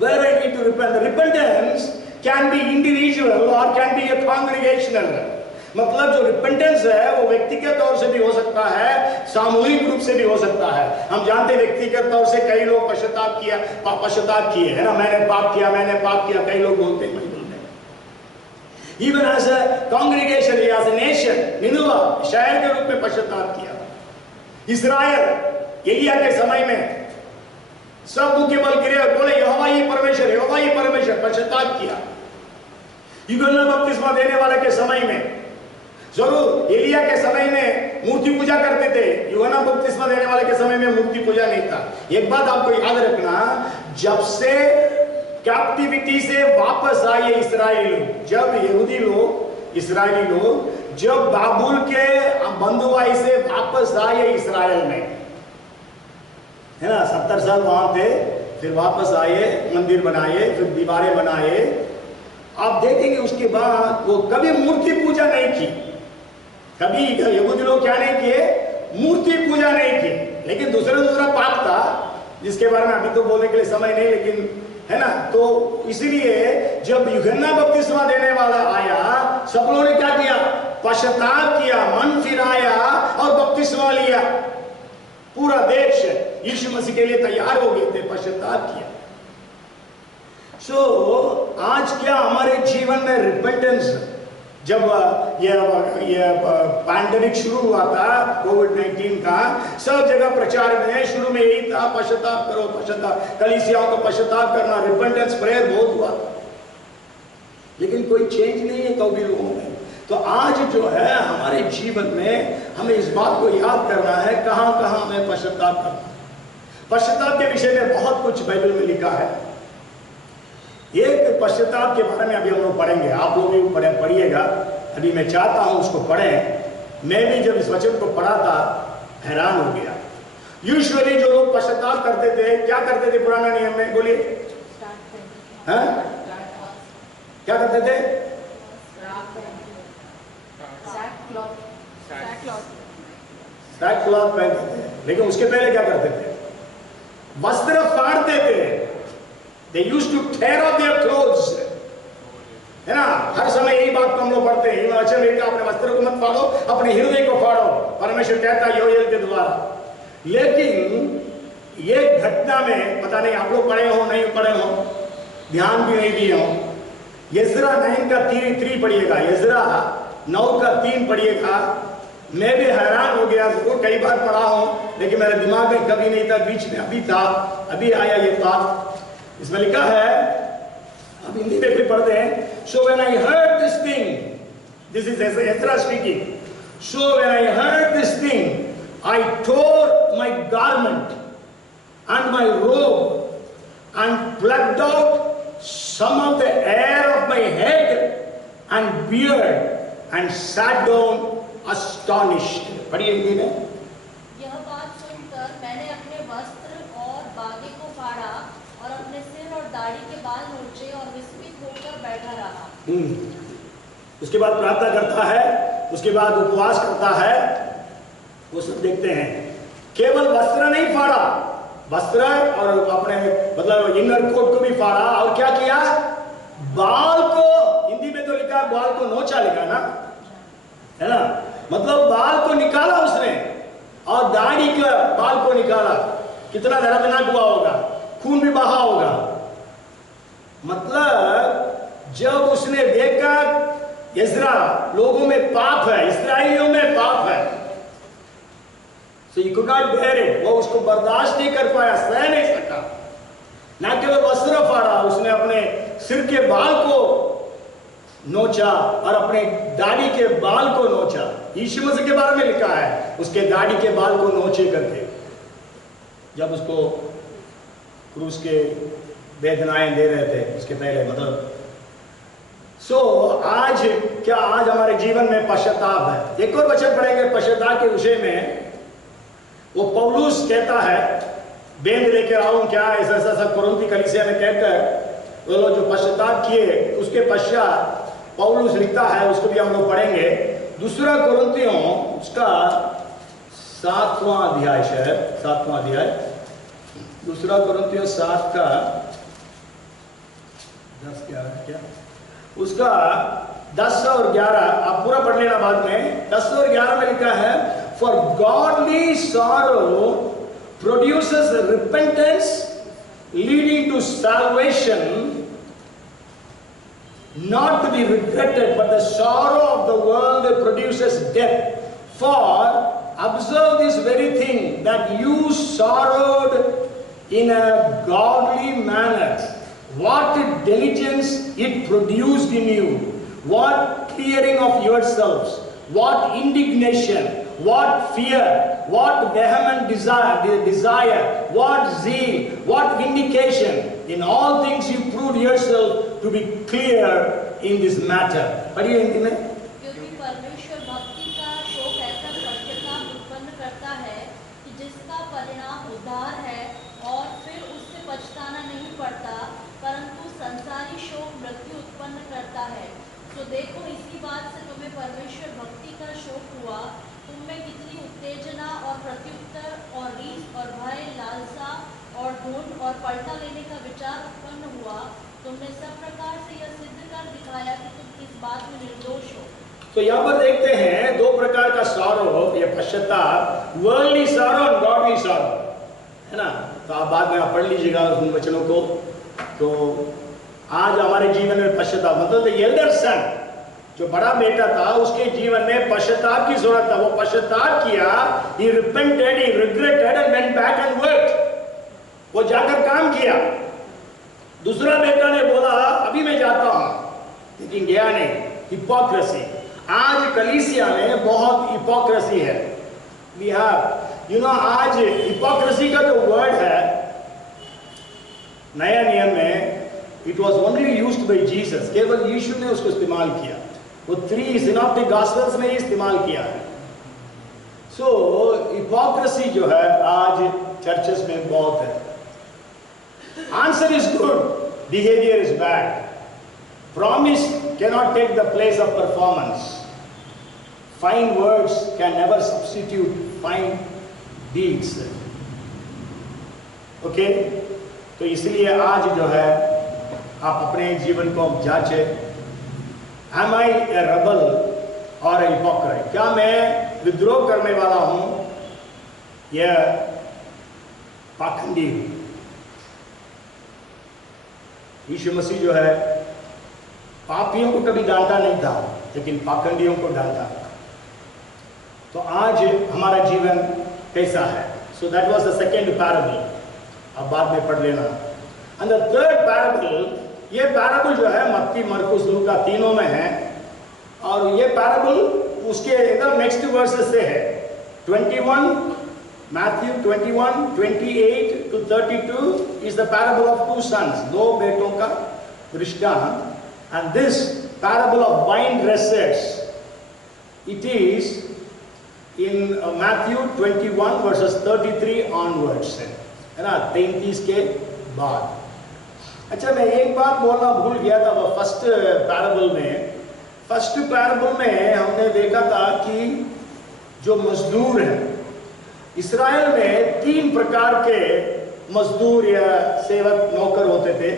Where I need to repent। Repentance can be individual or can be a congregational। मतलब जो रिपेंटेंस है वो व्यक्तिगत तौर से भी हो सकता है, सामूहिक रूप से भी हो सकता है। हम जानते हैं व्यक्तिगत तौर से कई लोग पश्चाताप किए है ना, मैंने पाप किया, कई लोग बोलते हैं। Even as a congregation, as a nation, निनूवा शहर के रूप में पश्चाताप किया। इस्राएल एलिया के समय में सब मुंह के बल गिरे और बोले यहोवा ही परमेश्वर, पश्चाताप किया। यूहन्ना बपतिस्मा देने वाले के समय में, जरूर एलिया के समय में मूर्ति पूजा करते थे, यूहन्ना बपतिस्मा देने वाले के समय में मूर्ति पूजा नहीं था। एक बात आपको याद रखना, जब से कैप्टिविटी से वापस आए इस्राएली लोग, जब यहूदी लोग, इस्राएली लोग जब बाबुल के बंधुआई से वापस आए इस्राएल में, है ना, 70 साल वहां थे, फिर वापस आए, मंदिर बनाए, फिर दीवारें बनाए। आप देखेंगे उसके बाद वो कभी मूर्ति पूजा नहीं की। कभी यहूदी लोग क्या नहीं किए? मूर्ति पूजा नहीं की। लेकिन दूसरा पाप था जिसके बारे में अभी तो बोलने के लिए समय नहीं, लेकिन है ना। तो इसीलिए जब यूहन्ना बपतिस्मा देने वाला आया, सब लोगों ने क्या किया? पश्चाताप किया, मन फिराया और बपतिस्मा लिया। पूरा देश यीशु मसीह के लिए तैयार हो गए थे, पश्चाताप किया। सो आज क्या हमारे जीवन में रिपेंटेंस, जब ये पैंडेमिक शुरू हुआ था कोविड-19 का, सब जगह प्रचार में शुरू में यही था, पश्चाताप करो, पश्चाताप, कलीसियाओं को पश्चाताप करना, रिपेंटेंस प्रेयर बहुत हुआ, लेकिन कोई चेंज नहीं है तो भी लोगों में। तो आज जो है हमारे जीवन में हमें इस बात को याद करना है, कहां कहां हमें पश्चाताप करना। पश्चाताप के विषय में बहुत कुछ बाइबल में लिखा है। एक पश्चाताप के बारे में अभी हम लोग पढ़ेंगे, आप लोग भी पढ़िएगा। अभी मैं चाहता हूं उसको पढ़ें। मैं भी जब इस वचन को पढ़ा था हैरान हो गया। यूजुअली जो लोग पश्चाताप करते थे, क्या करते थे पुराना नियम में? बोलिए, क्या करते थे? सैक क्लॉथ पहनते थे। लेकिन उसके पहले क्या करते थे? वस्त्र फाड़ते थे। They used to tear off their clothes, है ना। हर समय यही बात को हम लोग पढ़ते हैं, अच्छा बेटा अपने वस्त्र को मत फाड़ो, अपने हृदय को फाड़ो, परमेश्वर कहता है योएल के द्वारा। लेकिन ये घटना में पता नहीं आप लोग पढ़े हो नहीं पढ़े हो, ध्यान भी नहीं दिए हो। यज़रा 9 का 3 पढ़िएगा, यज़रा 9 का 3 पढ़िएगा। मैं भी हैरान हो गया, जरूर कई बार पढ़ा हूं लेकिन मेरे दिमाग में कभी नहीं था, बीच में अभी था, अभी आया ये बात। इसमें लिखा है, अब हिंदी में भी पढ़ते हैं। So when I heard this thing, this is Ezra speaking, so when I heard this thing I tore my garment and my robe and plucked out some of the hair of my head and beard and sat down astonished. पढ़िए हिंदी में। यह बात सुनकर मैंने अपने वस्त्र और बागे को फाड़ा और अपने सिर और दाढ़ी के बाल नोचे और विस्मित होकर बैठा रहा। उसके बाद प्रार्थना करता है, उसके बाद उपवास करता है, वो सब देखते हैं। केवल वस्त्र नहीं फाड़ा, वस्त्र और अपने मतलब इनर कोट को भी फाड़ा, और क्या किया, बाल को, हिंदी में तो लिखा बाल को नोचा, लिखा ना, है ना, मतलब बाल को निकाला उसने और दाढ़ी के बाल को निकाला। कितना दर्दनाक हुआ होगा, खून भी बहा होगा। मतलब जब उसने देखा यज़रा लोगों में पाप है, इस्राएलियों में पाप है, so he could not bear it, वो उसको बर्दाश्त नहीं कर पाया, सह नहीं सका। ना केवल वस्त्र फाड़ा, उसने अपने सिर के बाल को नोचा और अपने दाढ़ी के बाल को नोचा। यीशु मसीह के बारे में लिखा है, उसके दाढ़ी के बाल को नोचे करके, जब उसको क्रूस के वेदनाएं दे रहे थे उसके पहले, मतलब आज क्या, आज हमारे जीवन में पश्चाताप है। एक और वचन पढ़ेंगे पश्चाताप के विषय में। वो पौलुस कहता है, बेंद लेकर आऊं क्या, ऐसा ऐसा सब कुरिन्थी कलीसिया में कहकर वो लोग जो पश्चाताप किए, उसके पश्चात पौलुस लिखता है, उसको भी हम लोग पढ़ेंगे। दूसरा कुरिन्थियों उसका 7वां अध्याय, शायद 7वां अध्याय, दूसरा कुरिन्थियों 7 का 10-11 क्या, उसका 10 और 11 आप पूरा पढ़ लेना बाद में। 10 और 11 में लिखा है, For godly sorrow produces repentance leading to salvation, not to be regretted, but the sorrow of the world produces death. For observe this very thing, that you sorrowed in a godly manner. What diligence it produced in you, what clearing of yourselves, what indignation, what fear, what vehement desire, what zeal, what vindication. In all things you proved yourself to be clear in this matter. पढ़िए हिंदी में। क्योंकि परमेश्वर भक्ति का शोक ऐसा पश्चाताप उत्पन्न करता है कि जिसका परिणाम उद्धार है, और फिर उससे पछताना नहीं पड़ता, परंतु संसारी शोक मृत्यु उत्पन्न करता है। तो देखो, इसी बात से तुम्हें परमेश्वर भक्ति का शोक हुआ, तुममें कितनी उत्तेजना और प्रत्युत्तर और रीस और भय, लालसा और ढूंढ और पलटा लेने का विचार उत्पन्न हुआ। तुमने सब प्रकार से यह सिद्ध कर दिखाया कि तुम इस बात में निर्दोष हो। तो यहाँ पर देखते हैं 2 प्रकार का सॉरो, ये पश्चाताप, वर्ल्डली सॉरो और गॉडली सॉरो, है ना। तो आप बाद में आप पढ़ लीजिएगा उन वचनों को। तो आज हमारे जीवन में पश्चाताप, मतलब एल्डर सन, जो बड़ा बेटा था, उसके जीवन में पश्चाताप की जरूरत था। वो पश्चाताप किया, he repented, he regretted and went back and worked। वो जाकर काम किया। दूसरा बेटा ने बोला अभी मैं जाता हूं, लेकिन गया नहीं। हिपोक्रेसी, आज कलीसिया में बहुत हिपोक्रेसी है। We have, आज हिपोक्रेसी का जो वर्ड है नया नियम में, it was only used by Jesus, केवल यीशु ने उसको इस्तेमाल किया। वो 3 सिनॉप्टिक गॉस्पेल्स में ही इस्तेमाल किया है। सो हिपोक्रेसी जो है आज चर्चेस में बहुत है। Answer is good, behaviour is bad. Promise cannot take the place of performance. Fine words can never substitute fine deeds. Okay, तो इसलिए आज जो है आप अपने जीवन को जांचे, एम आई ए रेबल और ए हिपोक्राइट? क्या मैं विद्रोह करने वाला हूं या पाखंडी हूं? यीशु मसीह जो है पापियों को कभी डांटा नहीं था, लेकिन पाखंडियों को डांटा। तो आज हमारा जीवन कैसा है? So that was the second parable, अब बाद में पढ़ लेना। एंड द थर्ड पैराबल, ये पैराबल जो है मत्ती, मरकुस, लूका तीनों में है, और ये पैराबल उसके एकदम नेक्स्ट वर्सेस से है। 21 Matthew 21, 28 to 32 is the parable of two sons, दो बेटों का दृष्टांत। And this parable of vine dressers, it is in Matthew 21 verses 33 onwards, है ना, 33 के बाद। अच्छा, मैं एक बात बोलना भूल गया था। वो फर्स्ट पैराबल में हमने देखा था कि जो मजदूर हैं इस्राएल में, 3 प्रकार के मजदूर या सेवक नौकर होते थे।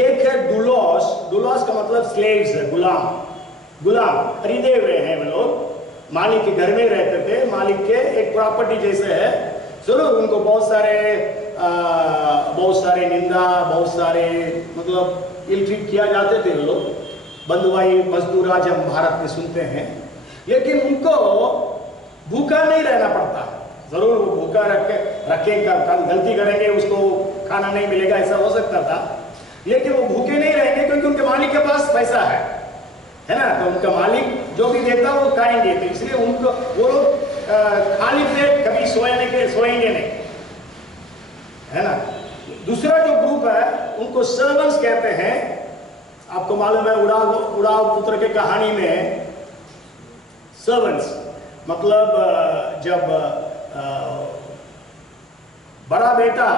एक है डुलोस, डुलोस का मतलब स्लेव्स है, गुलाम खरीदे हुए हैं वो लोग, मालिक के घर में रहते थे, मालिक के एक प्रॉपर्टी जैसे है। जरूर उनको बहुत सारे निंदा, बहुत सारे मतलब इल ट्रीट किया जाते थे वो लोग, बंधुआई मजदूर आज हम भारत में सुनते हैं। लेकिन उनको भूखा नहीं रहना पड़ता। जरूर वो भूखा रखेगा, गलती करेंगे उसको खाना नहीं मिलेगा, ऐसा हो सकता था, लेकिन वो भूखे नहीं रहेंगे क्योंकि उनके मालिक के पास पैसा है ना। तो उनका मालिक जो भी देता वो खाएंगे, तो इसलिए उनको वो लोग खाली पेट कभी सोएंगे नहीं, है ना। दूसरा जो ग्रुप है उनको सर्वेंट्स कहते हैं। आपको मालूम है उड़ाव पुत्र के कहानी में सर्वेंट्स मतलब जब बड़ा बेटा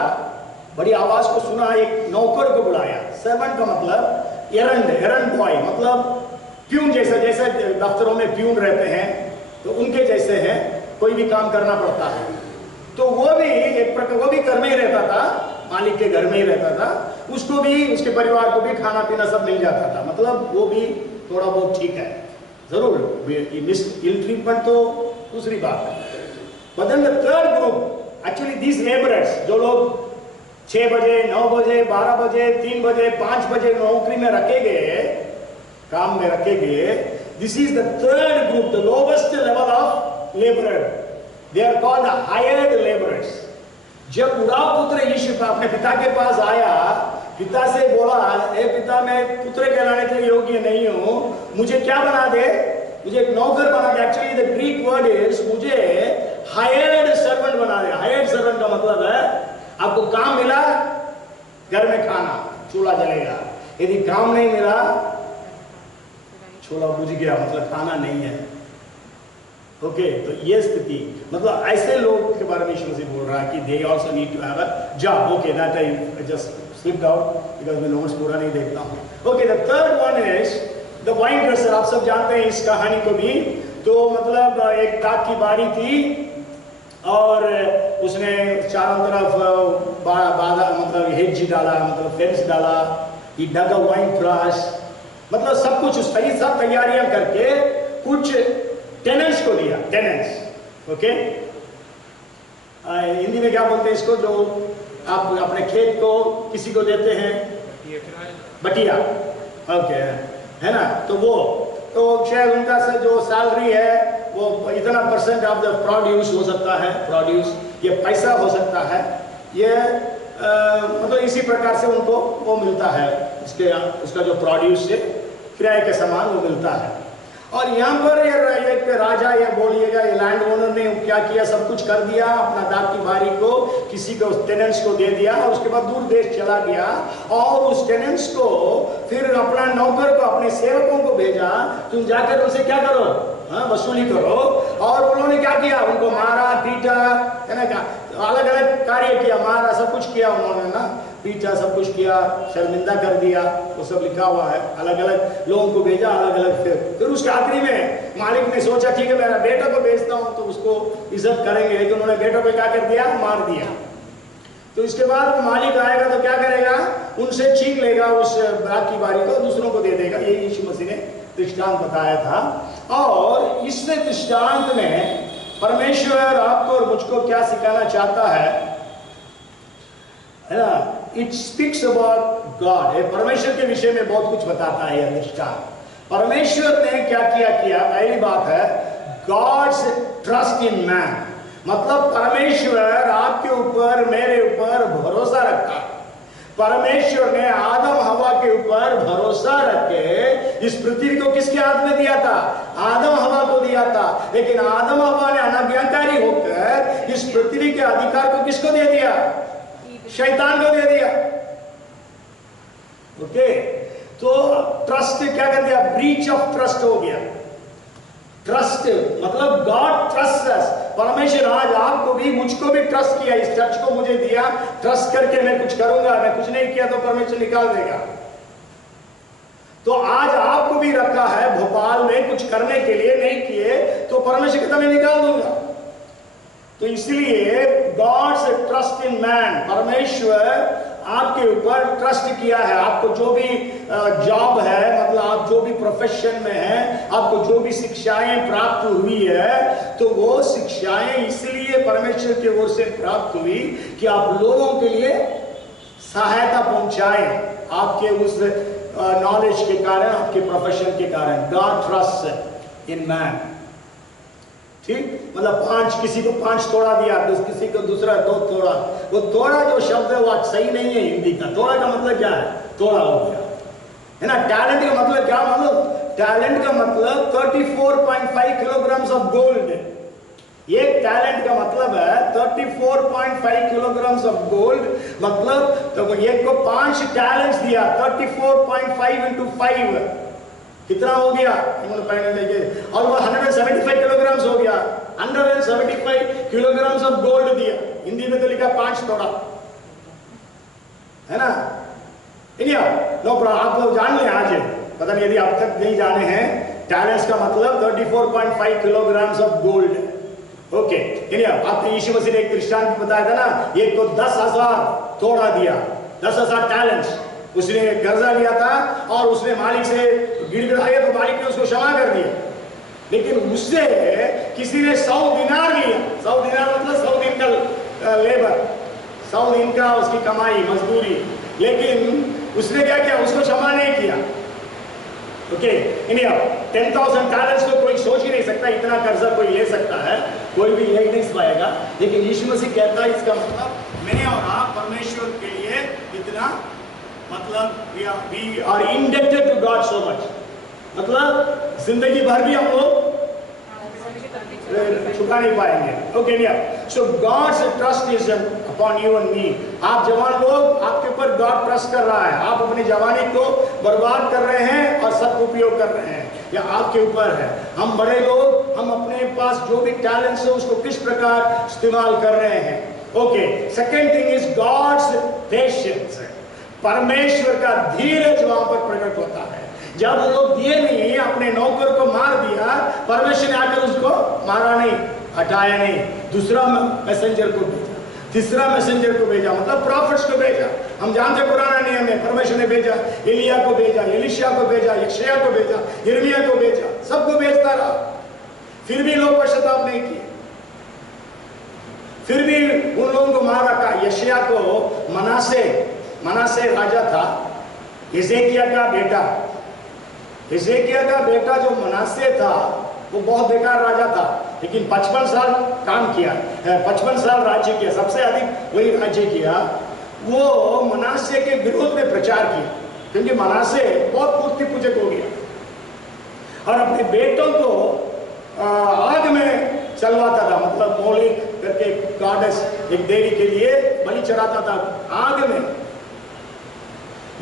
बड़ी आवाज को सुना, एक नौकर को बुलाया। सर्वेंट का मतलब एरंड बॉय, मतलब प्यून जैसे दफ्तरों में प्यून रहते हैं, तो उनके जैसे हैं, कोई भी काम करना पड़ता है। तो वो भी एक प्रकार, वो भी घर में ही रहता था, मालिक के घर में ही रहता था, उसको भी, उसके परिवार को भी खाना पीना सब मिल जाता था, मतलब वो भी थोड़ा बहुत ठीक है। जरूर इल ट्रीटमेंट तो दूसरी बात है। But then the third group, actually these labourers, जो लोग 6 बजे, 9 बजे, 12 बजे, 3 बजे, 5 बजे नौकरी में रखे गए, काम में रखे गए, this is the third group, the lowest level of labourer. They are called the hired labourers. जब उड़ाव पुत्र यीशु अपने पिता के पास आया, पिता से बोला, हे पिता, मैं पुत्र कहलाने के लिए योग्य नहीं हूं, मुझे क्या बना दे, मुझे एक नौकर बना दे। Actually the Greek word is, मुझे हायर्ड सर्वेंट बना दे। हायर्ड सर्वेंट का मतलब है आपको काम मिला, घर में खाना, चूल्हा जलेगा, यदि काम नहीं मिला, चूल्हा बुझ गया, मतलब खाना नहीं है। ओके, तो ये स्थिति, मतलब ऐसे लोग के बारे में यीशु मसीह बोल रहा है कि they also need to have a job. Okay, that I just slipped out because मैं नोट्स पूरा नहीं देखता हूं। Okay, the third one is the vine dresser. आप सब जानते हैं इस कहानी को भी। तो मतलब एक काक की बारी थी और उसने चारों तरफ बाधा, मतलब हेज डाला, मतलब फेंस डाला, ही डग अ वाइन प्रेस, मतलब सब कुछ सही, सब तैयारियां करके कुछ टेनेंट्स को दिया। टेनेंट्स, ओके, हिंदी में क्या बोलते हैं इसको, जो आप अपने खेत को किसी को देते हैं, बटिया, ओके, है ना। तो वो, तो शायद उनका से जो सैलरी है वो इतना % ऑफ द प्रोड्यूस हो सकता है, प्रोड्यूस ये पैसा हो सकता है, ये मतलब इसी प्रकार से उनको वो मिलता है, उसका जो प्रोड्यूस से किराए के सामान वो मिलता है। और यहाँ पर एक राजा, या बोलिएगा ये लैंड ओनर ने क्या किया, सब कुछ कर दिया, अपना दाख की बारी को किसी को, टेनेंट्स को दे दिया, और उसके बाद दूर देश चला गया, और उस टेनेंट्स को फिर अपना नौकर को, अपने सेवकों को भेजा, तुम जाकर उनसे क्या करो, हाँ, वसूली करो। और उन्होंने क्या किया, उनको मारा, पीटा, है ना, अलग अलग कार्य किया, मारा, सब कुछ किया उन्होंने ना, पीटा, सब कुछ किया, शर्मिंदा कर दिया, वो सब लिखा हुआ है। अलग अलग लोगों को भेजा, अलग अलग। फिर उसके आखिरी में मालिक ने सोचा, ठीक है, मेरा बेटा को भेजता हूं तो उसको इज्जत करेंगे, लेकिन उन्होंने बेटों को क्या कर दिया, मार दिया। तो इसके बाद वो मालिक आएगा तो क्या करेगा, उनसे छीन लेगा उस बाग की बारी को, दूसरों को दे देगा। ये यीशु मसीह ने दृष्टांत बताया था। और इस दृष्टांत में परमेश्वर आपको और मुझको क्या सिखाना चाहता है ना, इट स्पीक्स अबाउट गॉड। परमेश्वर के विषय में बहुत कुछ बताता है यह दृष्टांत। परमेश्वर ने क्या किया, पहली बात है गॉड्स ट्रस्ट इन मैन, मतलब परमेश्वर आपके ऊपर मेरे ऊपर भरोसा रखता है। परमेश्वर ने आदम हवा के ऊपर भरोसा रख के इस पृथ्वी को किसके हाथ में दिया था, आदम हवा को दिया था। लेकिन आदम हवा ने अनाज्ञाकारी होकर इस पृथ्वी के अधिकार को किसको दे दिया, शैतान को दे दिया। ओके, तो ट्रस्ट क्या कर दिया, ब्रीच ऑफ ट्रस्ट हो गया। ट्रस्ट मतलब गॉड ट्रस्ट अस, परमेश्वर आज आपको भी मुझको भी ट्रस्ट किया, इस चर्च को मुझे दिया, ट्रस्ट करके मैं कुछ करूंगा, मैं कुछ नहीं किया तो परमेश्वर निकाल देगा। तो आज आपको भी रखा है भोपाल में कुछ करने के लिए, नहीं किए तो परमेश्वर कहता मैं निकाल दूंगा। तो इसलिए गॉड्स ट्रस्ट इन मैन, परमेश्वर आपके ऊपर ट्रस्ट किया है। आपको जो भी जॉब है, मतलब आप जो भी प्रोफेशन में हैं, आपको जो भी शिक्षाएं प्राप्त हुई है, तो वो शिक्षाएं इसलिए परमेश्वर की ओर से प्राप्त हुई कि आप लोगों के लिए सहायता पहुंचाएं, आपके उस नॉलेज के कारण, आपके प्रोफेशन के कारण। गॉड ट्रस्ट इन मैन, ठीक, मतलब किसी को 5 तोड़ा दिया, किसी को दूसरा 2 तोड़ा। वो तोड़ा जो शब्द है वो सही नहीं है हिंदी का। तोड़ा का मतलब क्या है, तोड़ा हो गया है ना। टैलेंट का मतलब क्या, मतलब टैलेंट का मतलब 34.5 किलोग्राम ऑफ गोल्ड। एक टैलेंट का मतलब है 34.5 किलोग्राम ऑफ गोल्ड, मतलब तो एक को 5 टैलेंट्स दिया, 34.5 into 5 कितना हो गया, और वो 175 किलोग्राम हो गया। 175 किलोग्राम ऑफ गोल्ड दिया, हिंदी में तो लिखा 5 तोड़ा, है ना। इंडिया नो प्रॉब्लम, आप जान लें आज, पता नहीं यदि आप तक नहीं जाने हैं, टैलेंट्स का मतलब 34.5 kilogram of gold. Okay, India आपने यीशु मसीह ने एक दृष्टांत बताया था ना, एक को 10,000 तोड़ा दिया, 10,000 टैलेंट्स उसने कर्जा लिया था, और उसने मालिक से गिड़गिड़ाया तो मालिक ने उसको क्षमा कर दिया। लेकिन उससे किसी ने 100 दिनार लिया, 100 दिनार मतलब 100 दिन का लेबर, 100 दिन का उसकी कमाई, मजदूरी, लेकिन उसने क्या किया, उसको क्षमा नहीं किया। ओके, इंडिया 10,000 टैलेंट्स तो कोई सोच ही नहीं सकता, इतना कर्जा कोई ले सकता है, कोई भी ले नहीं पाएगा। लेकिन यीशु मसीह कहता है इसका मतलब मैं और आप परमेश्वर के लिए इतना, मतलब we are indebted to God so much, मतलब जिंदगी भर भी हम लोग चुका नहीं पाएंगे। ओके भैया, so God's trust is upon you and me. आप जवान लोग, आपके ऊपर गॉड ट्रस्ट कर रहा है। आप अपनी जवानी को बर्बाद कर रहे हैं और सदुपयोग कर रहे हैं, या आपके ऊपर है। हम बड़े लोग, हम अपने पास जो भी टैलेंट्स है उसको किस प्रकार इस्तेमाल कर रहे हैं। Okay, second thing is God's patience, परमेश्वर का धीरज वहां पर प्रकट होता है। जब वो लोग दिए नहीं, अपने नौकर को मार दिया, परमेश्वर ने आकर उसको मारा नहीं, हटाया नहीं, दूसरा मैसेंजर को भेजा, तीसरा मैसेंजर को भेजा, मतलब प्रॉफिट्स को भेजा। हम जानते पुराना नियम में परमेश्वर ने भेजा, एलिया को भेजा, एलिशा को भेजा, यशायाह को भेजा, यिर्मयाह को भेजा, सबको भेजता रहा, फिर भी लोग पश्चाताप नहीं किए, फिर भी उन लोगों को मार रखा। यशायाह को मनासे राजा था, हिजकिय्याह का बेटा। हिजकिय्याह का बेटा जो मनासे था वो बहुत बेकार राजा था, लेकिन 55 साल काम किया, 55 साल राज्य किया, सबसे अधिक वही राज्य किया। वो मनासे के विरोध में प्रचार किया, क्योंकि मनासे बहुत मूर्ति पूजक हो गया और अपने बेटों को आग में चलवाता था, मतलब मोलिक करके गॉडेस, एक देवी के लिए बलि चढ़ाता था आग में।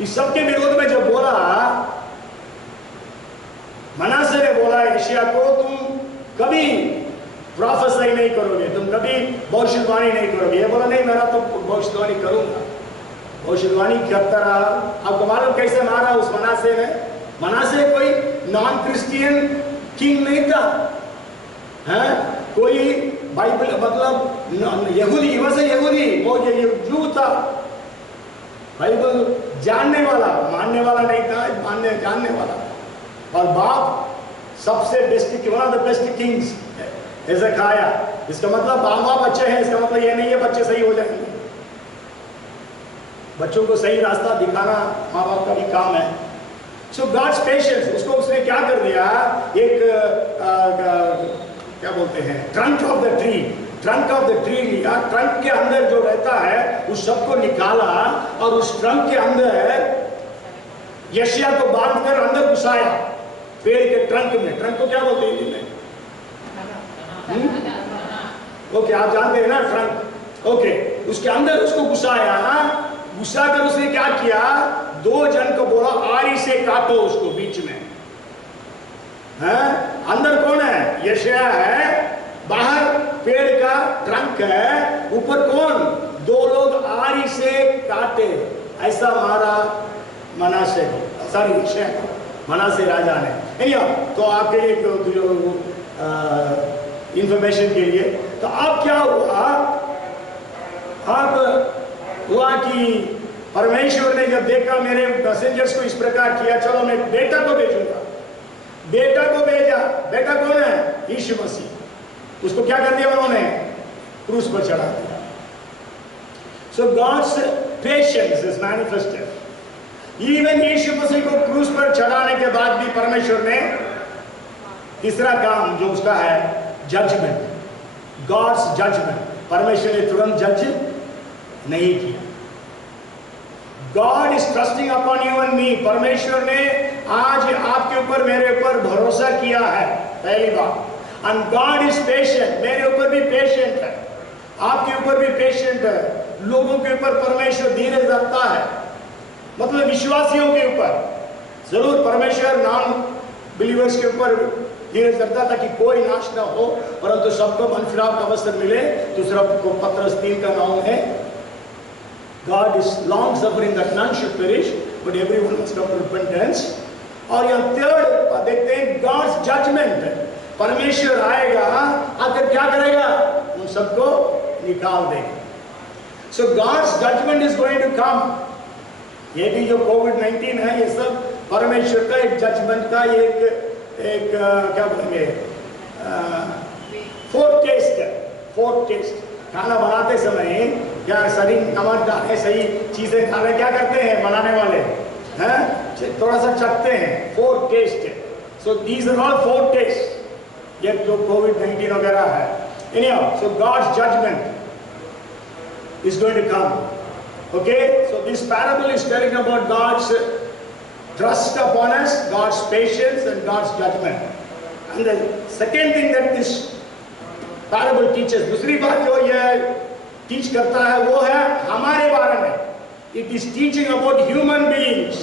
इस सबके विरोध में जब बोला, मनासे ने बोला यशायाह को, तुम कभी प्रोफेसी नहीं करोगे, तुम कभी भविष्यवाणी नहीं करोगे। ये बोला नहीं, मेरा तो भविष्यवाणी करूंगा। भविष्यवाणी करता रहा। आपको मालूम कैसे मारा उस मनासे ने? मनासे कोई नॉन क्रिश्चियन किंग नहीं था, हैं? कोई बाइबल मतलब यहूदी, यहूदी वो ये जू था, बाइबल जानने वाला, मानने वाला नहीं था, जानने वाला। और बाप सबसे best, one of the best kings Hizkiyyah. इसका मतलब बाप अच्छे हैं, इसका मतलब ये नहीं है बच्चे सही हो जाएंगे। बच्चों को सही रास्ता दिखाना माँ बाप का भी काम है। सो गॉड्स पेशेंस, उसको उसने क्या कर दिया, एक क्या बोलते हैं, trunk of the tree, trunk of the tree लिया, ट्रंक के अंदर जो रहता है उस सबको निकाला और उस ट्रंक के अंदर यशायाह को बांधकर अंदर घुसाया पेड़ के ट्रंक में। ट्रंक को क्या बोलते हैं हिंदी में? ओके, आप जानते हैं ना ट्रंक। ओके, उसके अंदर उसको घुसाया, घुसाकर उसने क्या किया, दो जन को बोला आरी से काटो उसको बीच में। हैं? अंदर कौन है? यशायाह है, बाहर पेड़ का ट्रंक है, ऊपर कौन? दो लोग आरी से काटे। ऐसा मारा मनासे को, सॉरी मनासे राजा ने। तो आपके इंफॉर्मेशन के लिए, तो अब क्या हुआ, अब हुआ कि परमेश्वर ने जब देखा मेरे मैसेंजर्स को इस प्रकार किया, चलो मैं बेटा को भेजूंगा। बेटा को भेजा। बेटा कौन है? यीशु मसीह। उसको क्या कर दिया उन्होंने? क्रूस पर चढ़ा दिया। So God's patience is manifested. Even Yeshu Masih को क्रूस पर चढ़ाने के बाद भी परमेश्वर ने तीसरा काम जो उसका है, जजमेंट, गॉड्स जजमेंट। परमेश्वर ने तुरंत जज नहीं किया। God is trusting upon you and me. परमेश्वर ने आज आपके ऊपर, मेरे ऊपर भरोसा किया है, पहली बात। And God is patient, मेरे ऊपर भी पेशेंट है, आपके ऊपर भी पेशेंट है। लोगों के ऊपर परमेश्वर धीरज रखता है, मतलब विश्वासियों के ऊपर। जरूर परमेश्वर नॉन बिलीवर्स के ऊपर धीरज रखता ताकि कोई नाश ना हो, परंतु सबको मनफिराव का अवसर मिले। दूसरा पत्रस 3 का नाम है, God is long suffering that none should perish, but everyone must come to repentance. और यहाँ थर्ड देखते हैं God's judgment। परमेश्वर आएगा, आकर क्या करेगा? उन सबको निकाल देगा। So God's judgment is going to come। ये भी जो कोविड-19 है, ये सब परमेश्वर का एक जजमेंट का एक क्या बोलेंगे, फोर्थ टेस्ट है। फोर्थ टेस्ट, खाना बनाते समय क्या शरीर नमक डाले, सही चीजें खा रहे, क्या करते हैं बनाने वाले हैं? थोड़ा सा चखते हैं। फोर्थ टेस्ट है। So these are all fourth test, ये जो कोविड-19 वगैरह है। Anyhow, so God's judgment is going to come. Okay, so this parable is telling about God's trust upon us, God's patience and God's judgment. And the second thing that this parable teaches, दूसरी बात जो यह teach करता है वो है हमारे बारे में। It is teaching about human beings,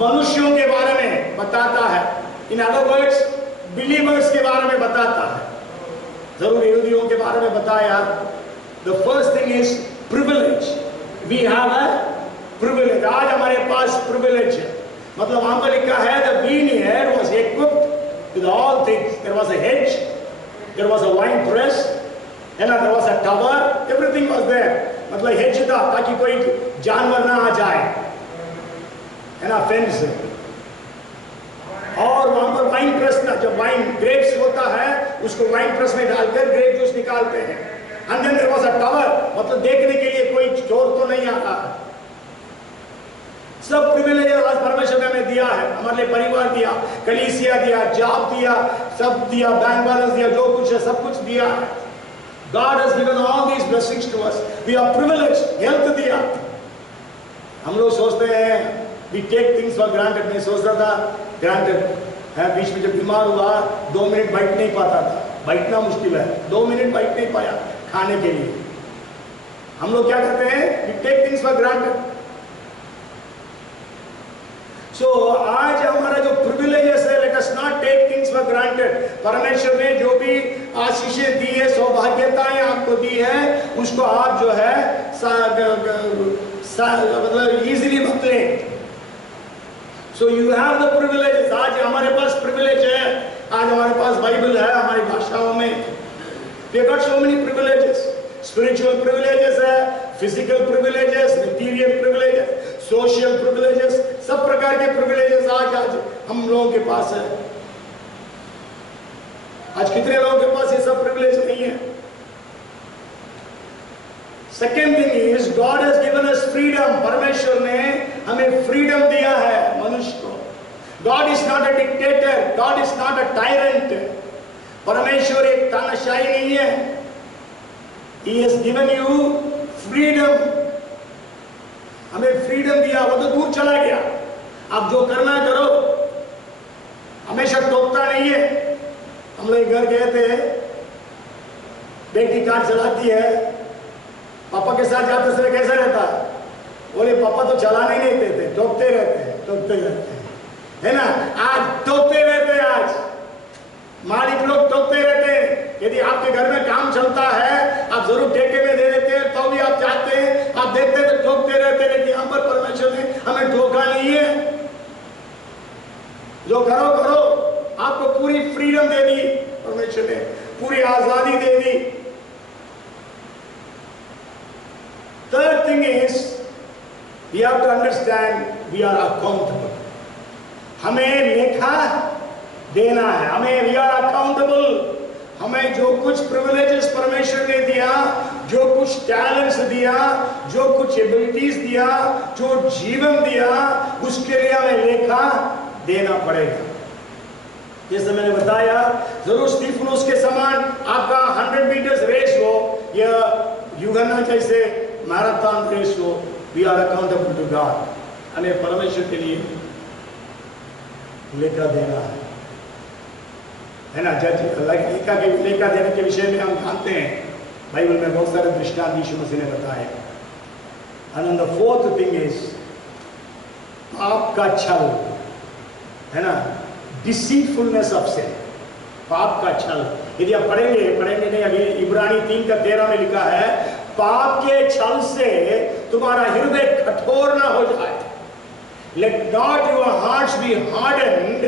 मनुष्यों के बारे में बताता है। इन अदर वर्ड्स, बिलीवर्स के बारे में बताता है। जरूर यहूदियों के बारे में बताया। The first thing is privilege. We have a privilege. आज हमारे पास प्रिविलेज है, मतलब वहां पर लिखा है the vineyard was equipped with all things. There was a hedge, there was a wine press, and there was a tower, everything was there. मतलब hedge था ताकि कोई जानवर ना आ जाए, है ना, फेंस। और वहां पर वाइन प्रेस था, जब वाइन ग्रेप्स होता है उसको वाइन प्रेस में डालकर ग्रेप जूस निकालते हैं। And then there was a tower, मतलब देखने के लिए कोई चोर तो नहीं आता है। सब प्रिविलेज आज परमेश्वर ने हमें दिया है, हमारे लिए परिवार दिया, कलीसिया दिया, जॉब दिया, सब दिया, बैंक बैलेंस दिया, जो कुछ है सब कुछ दिया है। God has given all these blessings to us. We are privileged. Health दिया। हम लोग सोचते हैं we take things for granted। मैं सोच रहा था granted है, बीच में जब बीमार हुआ 2 मिनट बैठ नहीं पाता था, बैठना मुश्किल है, 2 मिनट बैठ नहीं पाया खाने के लिए। हम लोग क्या करते हैं? we take things for granted। So आज हमारा जो प्रिविलेजेस है, let us not take things for granted। परमेश्वर ने जो भी आशीषें दी है, सौभाग्यताएं आपको दी है, उसको आप जो है मतलब इजीली मत लें। So you have the privileges। आज हमारे पास प्रिविलेज है आज हमारे पास बाइबल है हमारी भाषाओं में। We got so many privileges, spiritual privileges है, physical privileges, material privileges, social privileges, सब प्रकार के privileges आज हम लोगों के पास है। आज कितने लोगों के पास ये सब privilege नहीं है? Second thing is God has given us freedom. परमेश्वर ने हमें freedom दिया है मनुष्य को। God is not a dictator. God is not a tyrant. परमेश्वर एक तानाशाही नहीं है। He has given you freedom. हमें freedom दिया, वो तो दूर चला गया। आप जो करना करो, हमेशा टोकता नहीं है। हम लोग घर गए थे, बेटी कार चलाती है, पापा के साथ जाते समय कैसा रहता? बोले पापा तो चलाने नहीं देते, टोकते रहते हैं, है ना? आज टोकते रहते हैं। आज मालिक लोग टोकते रहते हैं। यदि आपके घर में काम चलता है, आप जरूर ठेके में दे देते हैं, तो भी आप चाहते हैं, आप देखते हैं तो टोकते रहते हैं। लेकिन यहाँ पर परमेश्वर ने हमें टोका नहीं है। जो करो करो, आपको पूरी फ्रीडम दे दी परमेश्वर ने, पूरी आजादी दे दी। Third thing is, we have to understand we are accountable. हमें लेखा देना है, हमें we are accountable। हमें जो कुछ privileges परमेश्वर ने दिया, जो कुछ टैलेंट्स दिया, जो कुछ एबिलिटीज दिया, जो जीवन दिया, उसके लिए हमें लेखा देना पड़ेगा। जैसे मैंने बताया, जरूर स्टीफनुस के समान आपका 100 मीटर्स रेस हो या यूहन्ना जैसे मैराथन रेस हो, we are accountable to God. हमें परमेश्वर के लिए लेखा देना है ना? लेखा देने के विषय में हम जानते हैं, बाइबल में बहुत सारे दृष्टांत यीशु मसीह ने बताए। And the fourth thing is पाप का छल, है ना? डिसीटफुलनेस ऑफ सिन, पाप का छल। यदि आप पढ़ेंगे नहीं, अभी इब्रानी 3:13 में लिखा है, पाप के छल से तुम्हारा हृदय कठोर ना हो जाए। Let not your hearts be hardened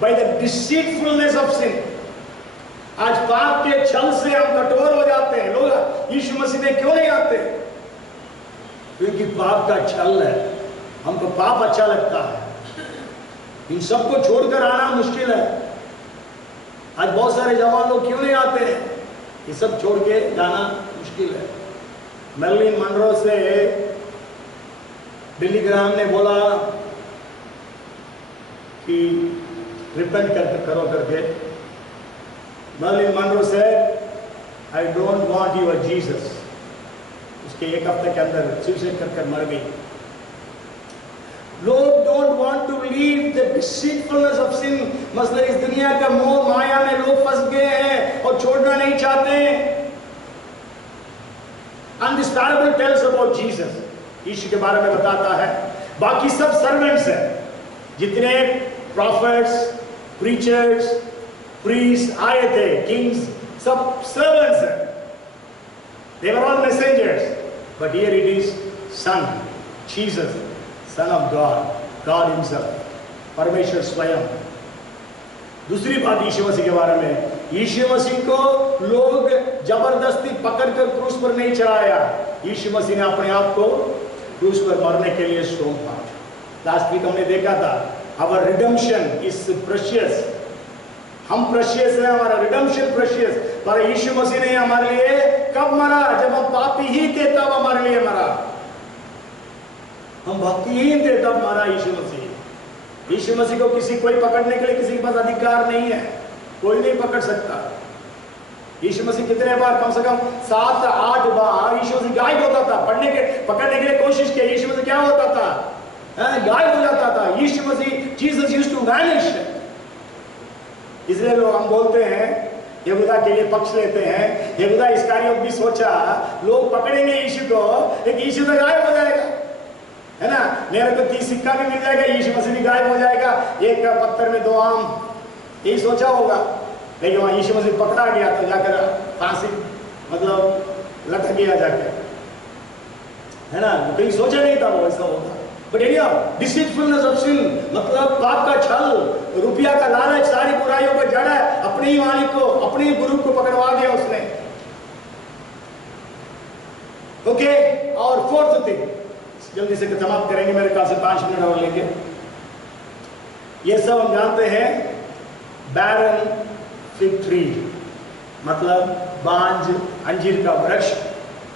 by the deceitfulness of sin. आज पाप के छल से हम कठोर हो जाते हैं। लोग यीशु मसीह में क्यों नहीं आते? क्योंकि पाप का छल है, हमको पाप अच्छा लगता है। इन सबको छोड़कर आना मुश्किल है। आज बहुत सारे जवान लोग क्यों नहीं आते हैं? ये सब छोड़ के जाना मुश्किल है। मर्लिन मनरो से बिली ग्राहम ने बोला कि रिपेंट करो करके। मर्लिन मनरो से I don't want your Jesus, उसके एक हफ्ते के अंदर सुसाइड कर मर गई। लोग don't want to leave the deceitfulness of sin. मसला इस दुनिया का मोह माया में लोग फंस गए हैं और छोड़ना नहीं चाहते। And this parable tells about Jesus. यीशु के बारे में बताता है। बाकी सब सर्वेंट्स हैं, जितने prophets, preachers, priests आए थे, kings, सब servants हैं। They were all messengers. But here it is Son, Jesus, Son of God, God Himself, परमेश्वर स्वयं। दूसरी बात यीशु मसीह के बारे में, यीशु मसीह को लोग जबरदस्ती पकड़कर क्रूस पर नहीं चढ़ाया। यीशु मसीह ने अपने आप को क्रूस पर मरने के लिए सौंपा। लास्ट वीक हमने देखा था, आवर रिडेम्पशन इज प्रेशियस। हम प्रेशियस हैं, हमारा रिडेम्पशन प्रेशियस। पर यीशु मसीह ने हमारे लिए कब मरा? जब हम पापी ही थे तब हमारे लिए मरा। हम भक्तिहीन थे तब मरा यीशु मसीह। यीशु मसीह को किसी कोई पकड़ने के लिए किसी के पास अधिकार नहीं है, कोई नहीं पकड़ सकता। यीशु मसीह कितने बार, कम से कम 7-8 बार यीशु मसीह गायब होता था। पकड़ने के लिए कोशिश की, यीशु मसीह क्या होता था? गायब हो जाता था। यीशु मसीह, जीसस यूज्ड टू वैनिश। इसलिए लोग हम बोलते हैं, यहूदा के लिए पक्ष लेते हैं। यहूदा इस्करियोत भी सोचा लोग पकड़ेंगे यीशु को, लेकिन यीशु तो गायब हो जाएगा, है ना? मेरे को 30 सिक्का भी मिल जाएगा, यीशु मसीह भी गायब हो जाएगा, एक पत्थर में 2 आम, यही सोचा होगा। लेकिन वहां यीशु मसीह पकड़ा गया तो जाकर फांसी मतलब लटक गया जाकर, है ना? कहीं सोचा नहीं था वो ऐसा होगा। बट डिसीटफुलनेस ऑफ सिन मतलब पाप का छल, रुपया का लालच, सारी बुराइयों का जड़ है। अपने ही मालिक को, अपने ही गुरु को पकड़वा दिया उसने। ओके, और फोर्थ थिंग जल्दी से समाप्त करेंगे, मेरे ख्याल से 5 मिनट और लेंगे। ये सब हम जानते हैं, बैरन फिग ट्री मतलब बांझ अंजीर का वृक्ष।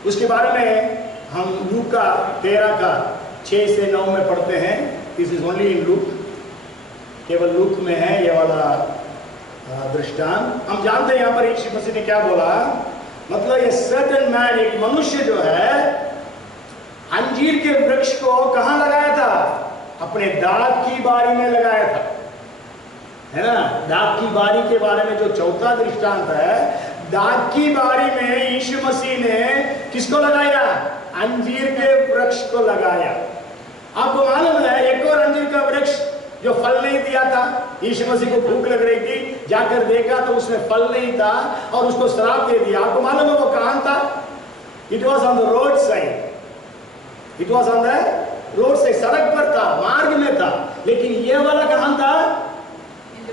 उसके बारे में हम लूका 13 का 6 से 9 में पढ़ते हैं। This is only in look, केवल लूक में है ये वाला दृष्टांत। हम जानते हैं यहाँ पर यीशु मसीह ने क्या बोला, मतलब ये सर्टेन मैन, एक मनुष्य जो है अंजीर के वृक्ष को कहां लगाया था? अपने दाग की बारी में लगाया था, है ना। दाग की बारी के बारे में जो चौथा दृष्टांत है, दाग की बारी में यीशु मसीह ने किसको लगाया? अंजीर के वृक्ष को लगाया। आपको मालूम है एक और अंजीर का वृक्ष जो फल नहीं दिया था, यीशु मसीह को भूख लग रही थी, जाकर देखा तो उसमें फल नहीं था और उसको श्राप दे दिया। आपको मालूम है वो कहां था? It was on the road side, it was on the road side, सड़क पर था, मार्ग में था। लेकिन ये वाला कहां था?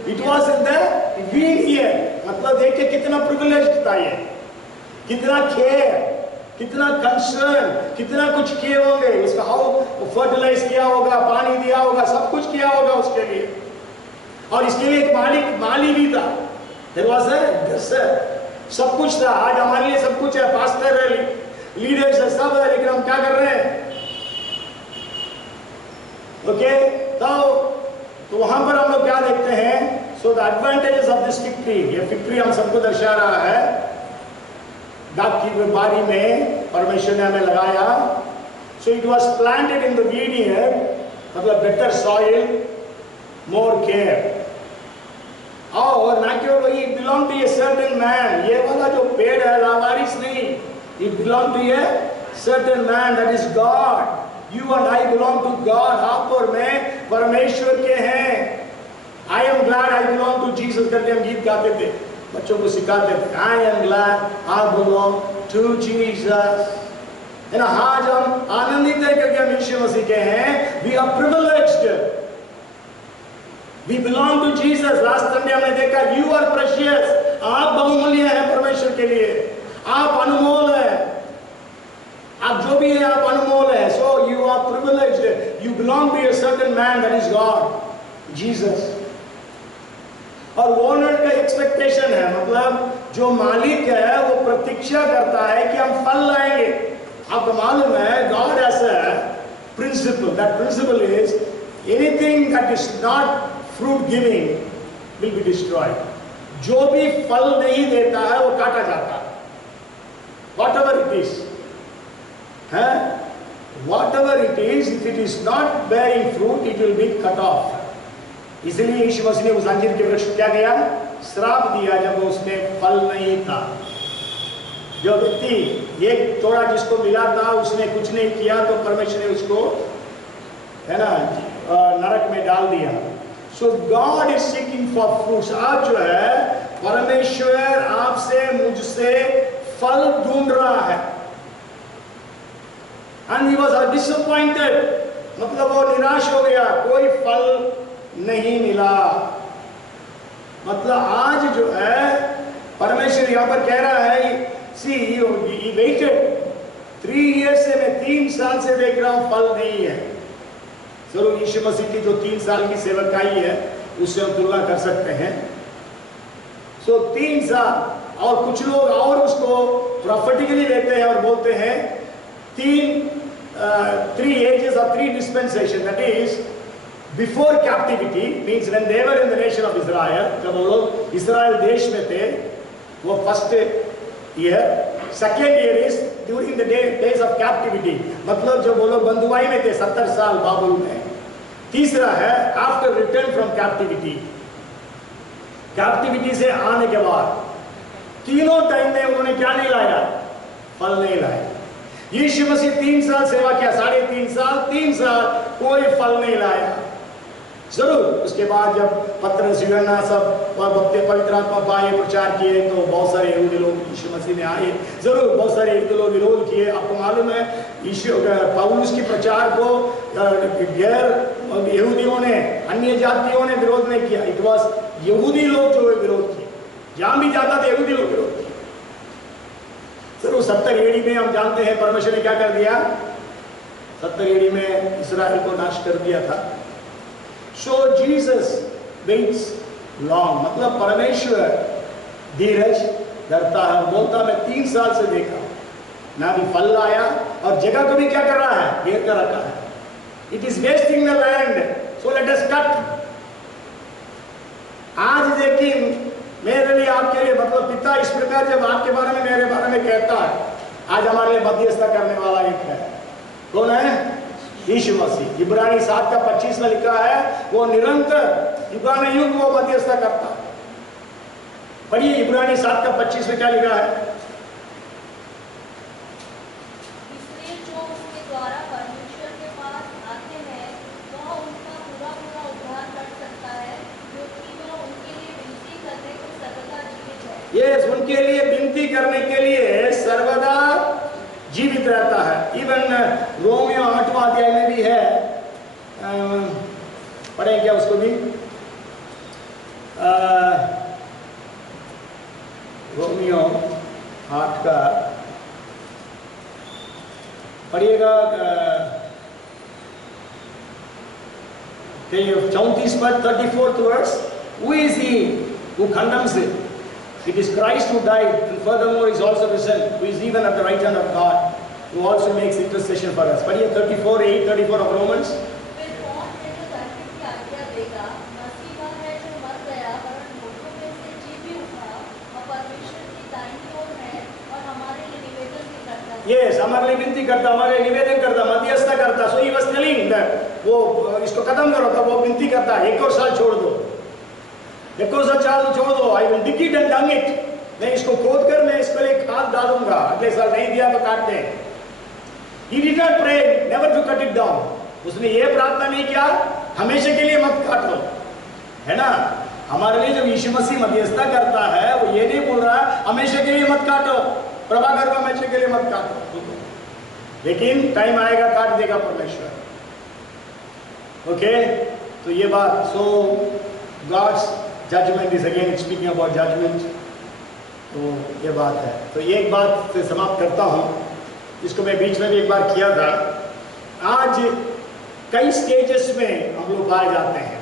It was in the vineyard. मतलब देखिए कितना प्रिविलेज्ड था ये, कितना केयर, कितना कंसर्न, कितना कुछ किए होंगे, उसका हाउ फर्टिलाइज किया होगा, पानी दिया होगा, सब कुछ किया होगा उसके लिए। और इसके लिए एक माली भी था। There was a dresser, सब कुछ था। आज हमारे लिए सब कुछ है, पास्टर है, लीडर्स है, सब है, लेकिन हम क्या कर रहे हैं? ओके, तो वहां पर हम लोग क्या देखते हैं? So the advantages of this fig tree, ये फिग ट्री हम सबको दर्शा रहा है। दाग की बारी में परमेश्वर ने हमें लगाया। So it was planted in the वीड ईयर, मतलब बेटर सॉइल, मोर केयर। और ना केवल वही, it belong to a certain man. ये वाला जो पेड़ है लावारिस नहीं, it belong to a certain man, that is God. You and I belong to God. आप और मैं परमेश्वर के हैं। I am glad I belong to Jesus करके हम गीत गाते थे, बच्चों को सिखाते थे। I am glad I belong to Jesus, है ना। आज हम आनंदित हैं क्योंकि हम यीशु मसीह के हैं। We are privileged, we belong to Jesus. Last Sunday हमने देखा यू आर प्रेशियस, आप बहुमूल्य हैं परमेश्वर के लिए, आप अनमोल हैं, आप जो भी है आप अनमोल है। So you are privileged, you belong to a certain man, that is God Jesus. और ओनर का एक्सपेक्टेशन है, मतलब जो मालिक है वो प्रतीक्षा करता है कि हम फल लाएंगे। आपको मालूम है गॉड ऐसा है principle, that principle is anything that is not fruit giving will be destroyed. जो भी फल नहीं देता है वो काटा जाता है, वॉट एवर इट इज, है what ever it is, if it is not bearing fruit it will be cut off. इसलिए यीशु मसीह ने उस अंजीर के वृक्ष को क्या किया? श्राप दिया जब उसमें फल नहीं था। जो व्यक्ति एक तोड़ा जिसको मिला था उसने कुछ नहीं किया तो परमेश्वर ने उसको, है ना, नरक में डाल दिया। So God is seeking for fruits. आप जो है परमेश्वर आपसे मुझसे फल ढूंढ रहा है। एंड ही वाज डिसअपॉइंटेड, मतलब वो निराश हो गया, कोई फल नहीं मिला। मतलब आज जो है परमेश्वर यहां पर कह रहा है, सी ही वेटेड 3 years से, मैं 3 साल से देख रहा हूं फल नहीं है। जरूर यीशु मसीह की जो 3 साल की सेवकाई है उससे हम तुलना कर सकते हैं। सो 3 साल। और कुछ लोग और उसको प्रॉफिटिकली लेते हैं और बोलते हैं 3 ages or 3 dispensation, that is before captivity means when they were in the nation of Israel, जब वो लोग इस्राएल देश में थे, वो first year. Second year is during the days of captivity, मतलब जब वो लोग बंधुआई में थे 70 साल बाबुल में। तीसरा है after return from captivity, captivity से आने के बाद। तीनों टाइम में उन्होंने क्या नहीं लाया? फल नहीं लाया। यीशु मसीह 3 साल सेवा किया, 3.5 साल, 3 साल कोई फल नहीं लाया। जरूर उसके बाद जब पत्रस यूहन्ना सब पवित्र आत्मा पाए प्रचार किए तो बहुत सारे यहूदी लोग यीशु मसीह में आए। जरूर बहुत सारे यहूदी लोग विरोध किए। आपको मालूम है पौलुस की प्रचार को गैर यहूदियों ने, अन्य जातियों ने विरोध नहीं किया। इट वॉज यहूदी लोग जो विरोध किए, जहां भी जाता था यहूदी लोग विरोध किए। जरूर 70 एडी में हम जानते हैं परमेश्वर ने क्या कर दिया। 70 एडी में इस्राएल को नाश कर दिया था। So Jesus waits long, मतलब परमेश्वर धीरज धरता है। बोलता मैं 3 साल से देखा ना भी फल लाया और जगह को भी क्या कर रहा है, घेर कर रखा है। It is wasting the land, so let us cut. आज लेकिन मेरे लिए आपके लिए मतलब पिता इस प्रकार जब आपके बारे में मेरे बारे में कहता है, आज हमारे लिए मध्यस्थता करने वाला एक है। कौन है? यीशु मसीह। इब्रानी 7:25 में लिखा है वो निरंतर युगानुयुग वो मध्यस्थता करता है। पढ़िए इब्रानी 7:25 में क्या लिखा है। इसलिए जो उसके द्वारा परमेश्वर के पास आते हैं वह उनका पूरा उद्धार कर सकता है, क्योंकि वह उनके लिए विनती करने को सर्वदा जीवित है। यस, उनके लिए विनती करने के लिए सर्वदा जीवित रहता है। इवन रोमियो 8वां अध्याय में भी है, पढ़ें क्या उसको भी। रोमियो 8 का पढ़िएगा 34 पद 34th verse. Who is he who condemns it? It is Christ who died, and furthermore is also risen, who is even at the right hand of God, who also makes intercession for us. पढ़िए 34 of Romans. फिर कौन है जो धर्म की आज्ञा देगा? मसीह वह है जो मर गया परंतु मुर्दों में से जी भी उठा और परमेश्वर की दाहिनी ओर है और हमारे लिए निवेदन भी करता है। Yes, हमारे लिए विनती करता, हमारे लिए निवेदन करता, मध्यस्थता करता। So he was telling that वो इसको खत्म करो, तब वो विनती करता है 1 और साल छोड़ दो, 1 और साल छोड़ दो। I will dig it and dung it. मैं इसको खोद कर मैं इसके लिए खाद डालूंगा, अगले साल नहीं दिया तो काट दे। He did not pray never to cut it down. उसने ये प्रार्थना नहीं किया हमेशा के लिए मत काटो, है ना। हमारे लिए जब यीशु मसीह मध्यस्थता करता है वो ये नहीं बोल रहा हमेशा के लिए मत काटो, प्रभाकर को हमेशा के लिए मत काटो, लेकिन टाइम आएगा काट देगा परमेश्वर। ओके, तो ये बात। So God's judgement is again speaking about judgement. तो ये बात है। तो ये एक बात से समाप्त करता हूँ, इसको मैं बीच में भी एक बार किया था। आज कई स्टेजेस में हम लोग पाए जाते हैं।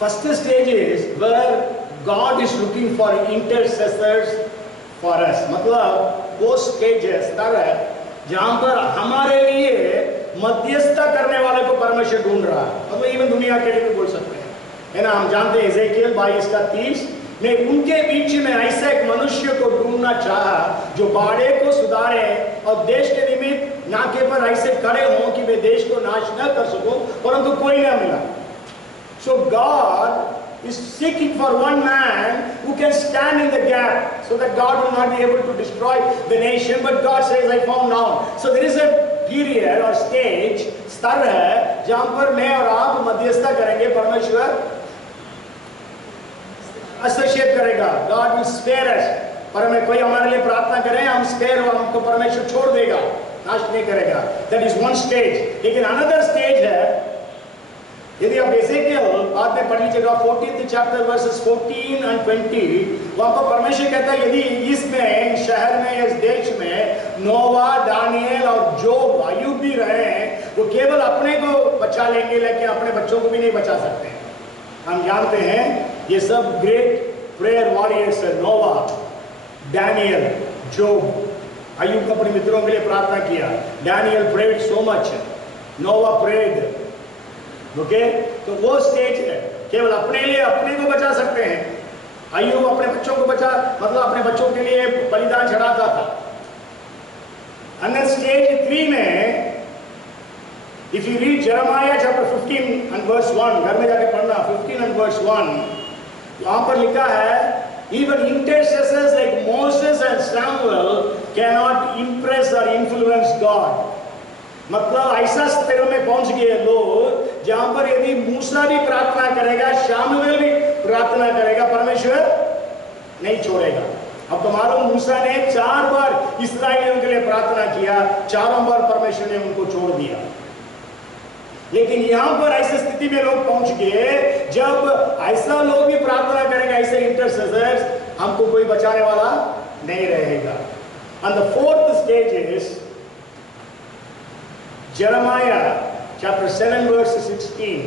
First stage is where God is looking for intercessors for us, मतलब वो स्टेजेस स्तर है जहां पर हमारे लिए मध्यस्थता करने वाले को परमेश्वर ढूंढ रहा है। मतलब इवन दुनिया के लिए भी बोल सकते हैं, है ना। हम जानते हैं एजेकियल 22:30 में उनके बीच में ऐसा एक मनुष्य को ढूंढना चाहा जो बाड़े को सुधारे और देश के निमित्त नाके पर ऐसे खड़े हों कि वे देश को नाश न कर सको, परंतु कोई ना मिला। सो God is seeking for one man who can stand in the gap so that God will not be able to destroy the nation, but God says I found now. So there is a period or stage, स्तर है जहां पर मैं और आप मध्यस्थता करेंगे, परमेश्वर हस्तक्षेप करेगा। God will spare us। पर हमें कोई हमारे लिए प्रार्थना करे, हम स्पेयर हो, हमको परमेश्वर छोड़ देगा, नाश नहीं करेगा। That is one stage। लेकिन another stage है, यदि आप एजेकियल बाद में पढ़ लीजिएगा 14th chapter verses 14 and 20, वहां पर परमेश्वर कहता है यदि इसमें शहर में इस देश में नोवा, दानियल और जोब, अय्यूब भी रहे, वो केवल अपने को बचा लेंगे लेकिन अपने बच्चों को भी नहीं बचा सकते। हम जानते हैं ये सब ग्रेट प्रेयर वॉरियर्स है। नोवा, डैनियल, जोब। अय्यूब ने अपने मित्रों के लिए प्रार्थना किया। डैनियल प्रेड सो मच, नोवा प्रेड। ओके, तो वो स्टेज है, केवल अपने लिए अपने को बचा सकते हैं। अय्यूब अपने बच्चों को बचा, मतलब अपने बच्चों के लिए बलिदान चढ़ाता था। अंदर स्टेज 3 में if you read Jeremiah chapter 15 and verse 1, घर में जाके पढ़ना 15 and verse 1, वहां पर लिखा है even intercessors like Moses and Samuel cannot impress or influence God। मतलब ऐसा स्तर में पहुंच गए लोग जहां पर यदि मूसा भी प्रार्थना करेगा, शामुएल भी प्रार्थना करेगा, परमेश्वर नहीं छोड़ेगा। अब तो मालूम, मूसा ने 4 बार इस्राएलियों के लिए प्रार्थना किया, चारों बार परमेश्वर ने उनको छोड़ दिया। लेकिन यहां पर ऐसी स्थिति में लोग पहुंच गए, जब ऐसा लोग भी प्रार्थना करेंगे, ऐसे इंटरसेसर्स, हमको कोई बचाने वाला नहीं रहेगा। And the fourth stage is Jeremiah chapter 7 verse 16,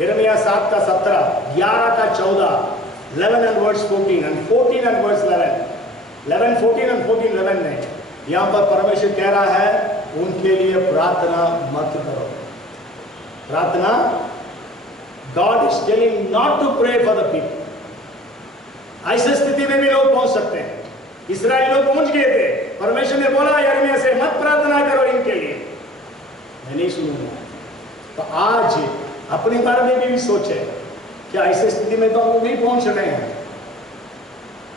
यिर्मयाह 7 का 17, 11 का 14, 11 and verse 14 and 14 and verse 11, 11, 14 and 14, 11 में यहाँ पर परमेश्वर कह रहा है, उनके लिए प्रार्थना मत करो। प्रार्थना, God is telling not to pray for the people। ऐसी स्थिति में भी लोग पहुंच सकते हैं। इस्राएल लोग पहुंच गए थे, परमेश्वर ने बोला यिर्मयाह से, मत प्रार्थना करो इनके लिए, मैं नहीं सुनूंगा। तो आज अपने बारे में भी सोचे, क्या ऐसी स्थिति में तो हम लोग नहीं पहुंच रहे हैं?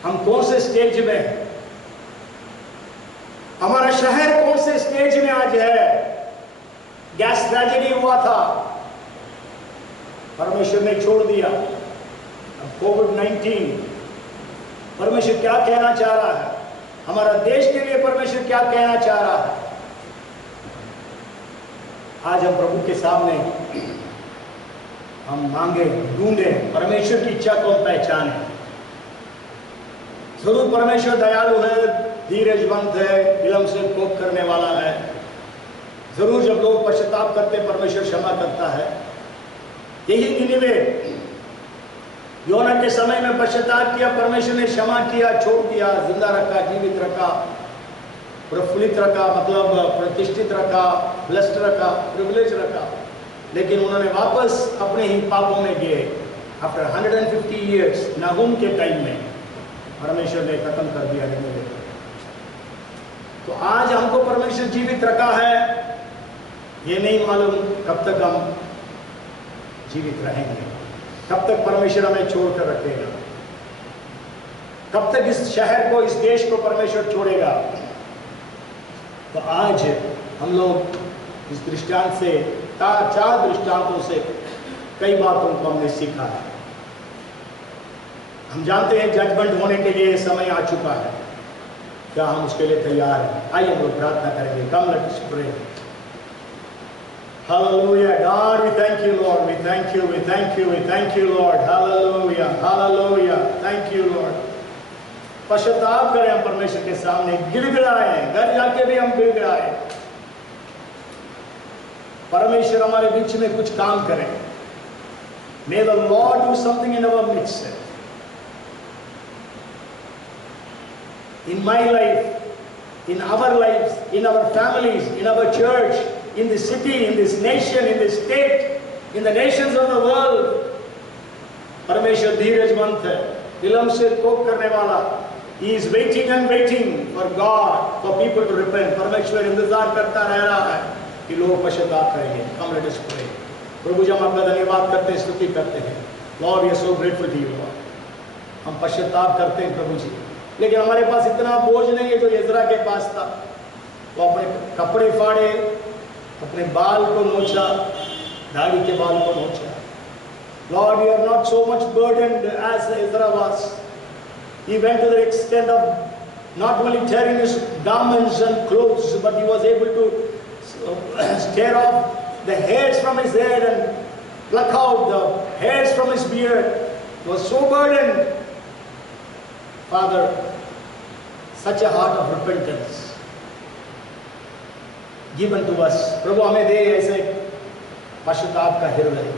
हम कौन से स्टेज में हैं? हमारा शहर कौन से स्टेज में आज है? गैस ट्रेजेडी हुआ था, परमेश्वर ने छोड़ दिया। अब कोविड-19, परमेश्वर क्या कहना चाह रहा है? हमारा देश के लिए परमेश्वर क्या कहना चाह रहा है? आज हम प्रभु के सामने हम मांगे, ढूंढे, परमेश्वर की इच्छा को पहचाने। जरूर परमेश्वर दयालु है, धीरजवंत है, विलंब से कोप करने वाला है। जरूर जब लोग पश्चाताप करते, परमेश्वर क्षमा करता है। यही निनिवे योना के समय में पश्चाताप किया, परमेश्वर ने क्षमा किया, छोड़ दिया, जिंदा रखा, जीवित रखा, प्रफुल्लित रखा, मतलब प्रतिष्ठित रखा, ब्लेस्ड रखा, प्रिविलेज रखा। लेकिन उन्होंने वापस अपने ही पापों में गए। आफ्टर 150 ईयर्स, नाहूम के टाइम में परमेश्वर ने खत्म कर दिया निनिवे। तो आज हमको परमेश्वर जीवित रखा है, ये नहीं मालूम कब तक हम जीवित रहेंगे, कब तक परमेश्वर हमें छोड़कर रखेगा, कब तक इस शहर को, इस देश को परमेश्वर छोड़ेगा। तो आज हम लोग इस दृष्टांत से, 4 दृष्टांतों से कई बातों को हमने सीखा है। हम जानते हैं जजमेंट होने के लिए समय आ चुका है। क्या हम उसके लिए तैयार हैं? आइए हम लोग प्रार्थना करेंगे। Come, let us pray. Hallelujah. God, we thank you, Lord. We thank you. We thank you. We thank you, Lord. Hallelujah. Hallelujah. Thank you, Lord. पश्चाताप करें हम परमेश्वर के सामने, गिड़गिड़ाए, घर जाके भी हम गिड़गिड़ाए। परमेश्वर हमारे बीच में कुछ काम करें। May the Lord do something in our midst. In my life, in our lives, in our families, in our church, in the city, in this nation, in this state, in the nations of the world. परमेश्वर धीरजवंत है, विलंब से कोप करने वाला। He is waiting and waiting for God, for people to repent. परमेश्वर इंतजार करता रह रहा है कि लोग पश्चाताप करेंगे। Come, let us pray. प्रभु जी, हम आपका धन्यवाद करते हैं, स्तुति करते हैं। Lord, we are so grateful to you, Lord. हम पश्चाताप करते हैं प्रभु जी, लेकिन हमारे पास इतना बोझ नहीं है जो इज़रा के पास था। वो अपने कपड़े फाड़े, अपने बाल को नोचा, दाढ़ी के बाल को नोचा। Lord, we are not so much burdened as Ezra was. He went to the extent of not only tearing his garments and clothes, but he was able to tear off the hairs from his head and pluck out the hairs from his beard. He was so burdened. Father, such a heart of repentance given to us. प्रभु हमें दे ऐसे पश्चाताप का हृदय,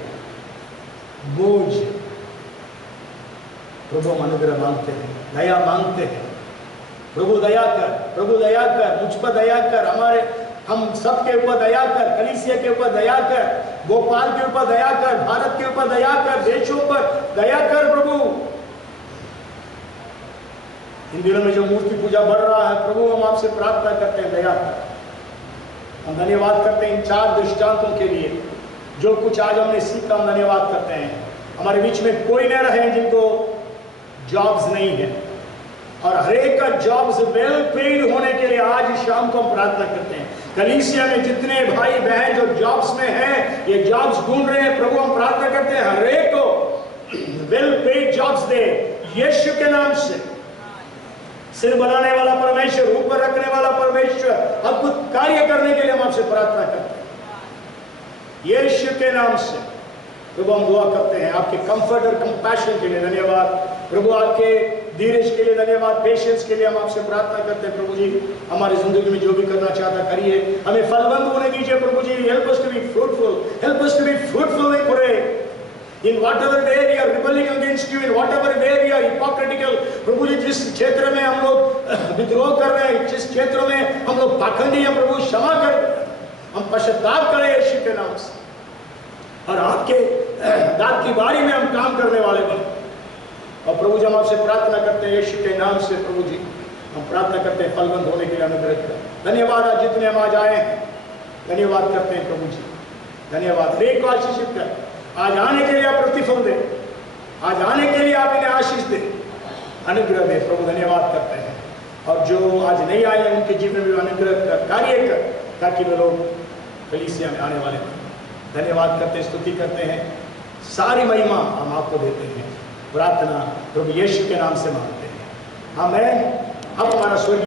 बोझ। प्रभु हम अनुग्रह मांगते हैं, दया मांगते हैं। प्रभु दया कर, प्रभु दया कर, मुझ पर दया कर, हमारे हम सब के ऊपर दया कर, कलीसिया के ऊपर दया कर, भोपाल के ऊपर दया कर, भारत के ऊपर दया कर, देशों पर दया कर। प्रभु इन दिनों में जो मूर्ति पूजा बढ़ रहा है, प्रभु हम आपसे प्रार्थना करते हैं, दया कर। हम धन्यवाद करते हैं इन 4 दृष्टांतों के लिए, जो कुछ आज हमने सीखा, हम धन्यवाद करते हैं। हमारे बीच में कोई न रहे जिनको जॉब्स नहीं है, और हर एक का जॉब्स वेल पेड होने के लिए आज शाम को हम प्रार्थना करते हैं। कलीसिया में जितने भाई बहन जो जॉब्स में हैं, ये जॉब्स ढूंढ रहे हैं, प्रभु हम प्रार्थना करते हैं हर एक को वेल पेड जॉब्स दे यीशु के नाम से। सिर बनाने वाला परमेश्वर, ऊपर रखने वाला परमेश्वर, अद्भुत कार्य करने के लिए हम आपसे प्रार्थना करते हैं यीशु के नाम से। प्रभु हम दुआ करते हैं आपके कंफर्ट और कंपैशन के लिए धन्यवाद प्रभु, आपके धीरज के लिए धन्यवाद, पेशेंस के लिए हम आपसे प्रार्थना करते हैं प्रभु जी। हमारी जिंदगी में जो भी करना चाहता करिए, हमें फलवंत होने दीजिए प्रभु जी। Help us to be fruitful, help us to be fruitful we pray in whatever way we are rebelling against you, in whatever way we are hypocritical। प्रभु जी जिस क्षेत्र में हम लोग विद्रोह कर रहे हैं, जिस क्षेत्र में हम लोग पाखंडी हैं प्रभु क्षमा कर, हम पश्चाताप करें यीशु के नाम से, और आपके दाद की बारी में हम काम करने वाले बने। और प्रभु जी हम आपसे प्रार्थना करते हैं यीशु के नाम से प्रभु जी, हम प्रार्थना करते हैं फलवंत होने के लिए अनुग्रह करें। धन्यवाद आज जितने हम आज आए हैं, धन्यवाद करते हैं प्रभु जी, धन्यवाद। हर एक को आशीषित कर, आज आने के लिए आप प्रतिफल दे, आज आने के लिए आप इन्हें आशीष दे, अनुग्रह दे प्रभु, धन्यवाद करते हैं। और जो आज नहीं आए हैं उनके जीवन में अनुग्रह कर, कार्य कर, ताकि वे लोग कलीसिया में आने वाले हैं। धन्यवाद करते हैं, स्तुति करते हैं, सारी महिमा हम आपको देते हैं। प्रार्थना प्रभु यीशु के नाम से मांगते हैं, आमीन। अब हमारा स्वर्गीय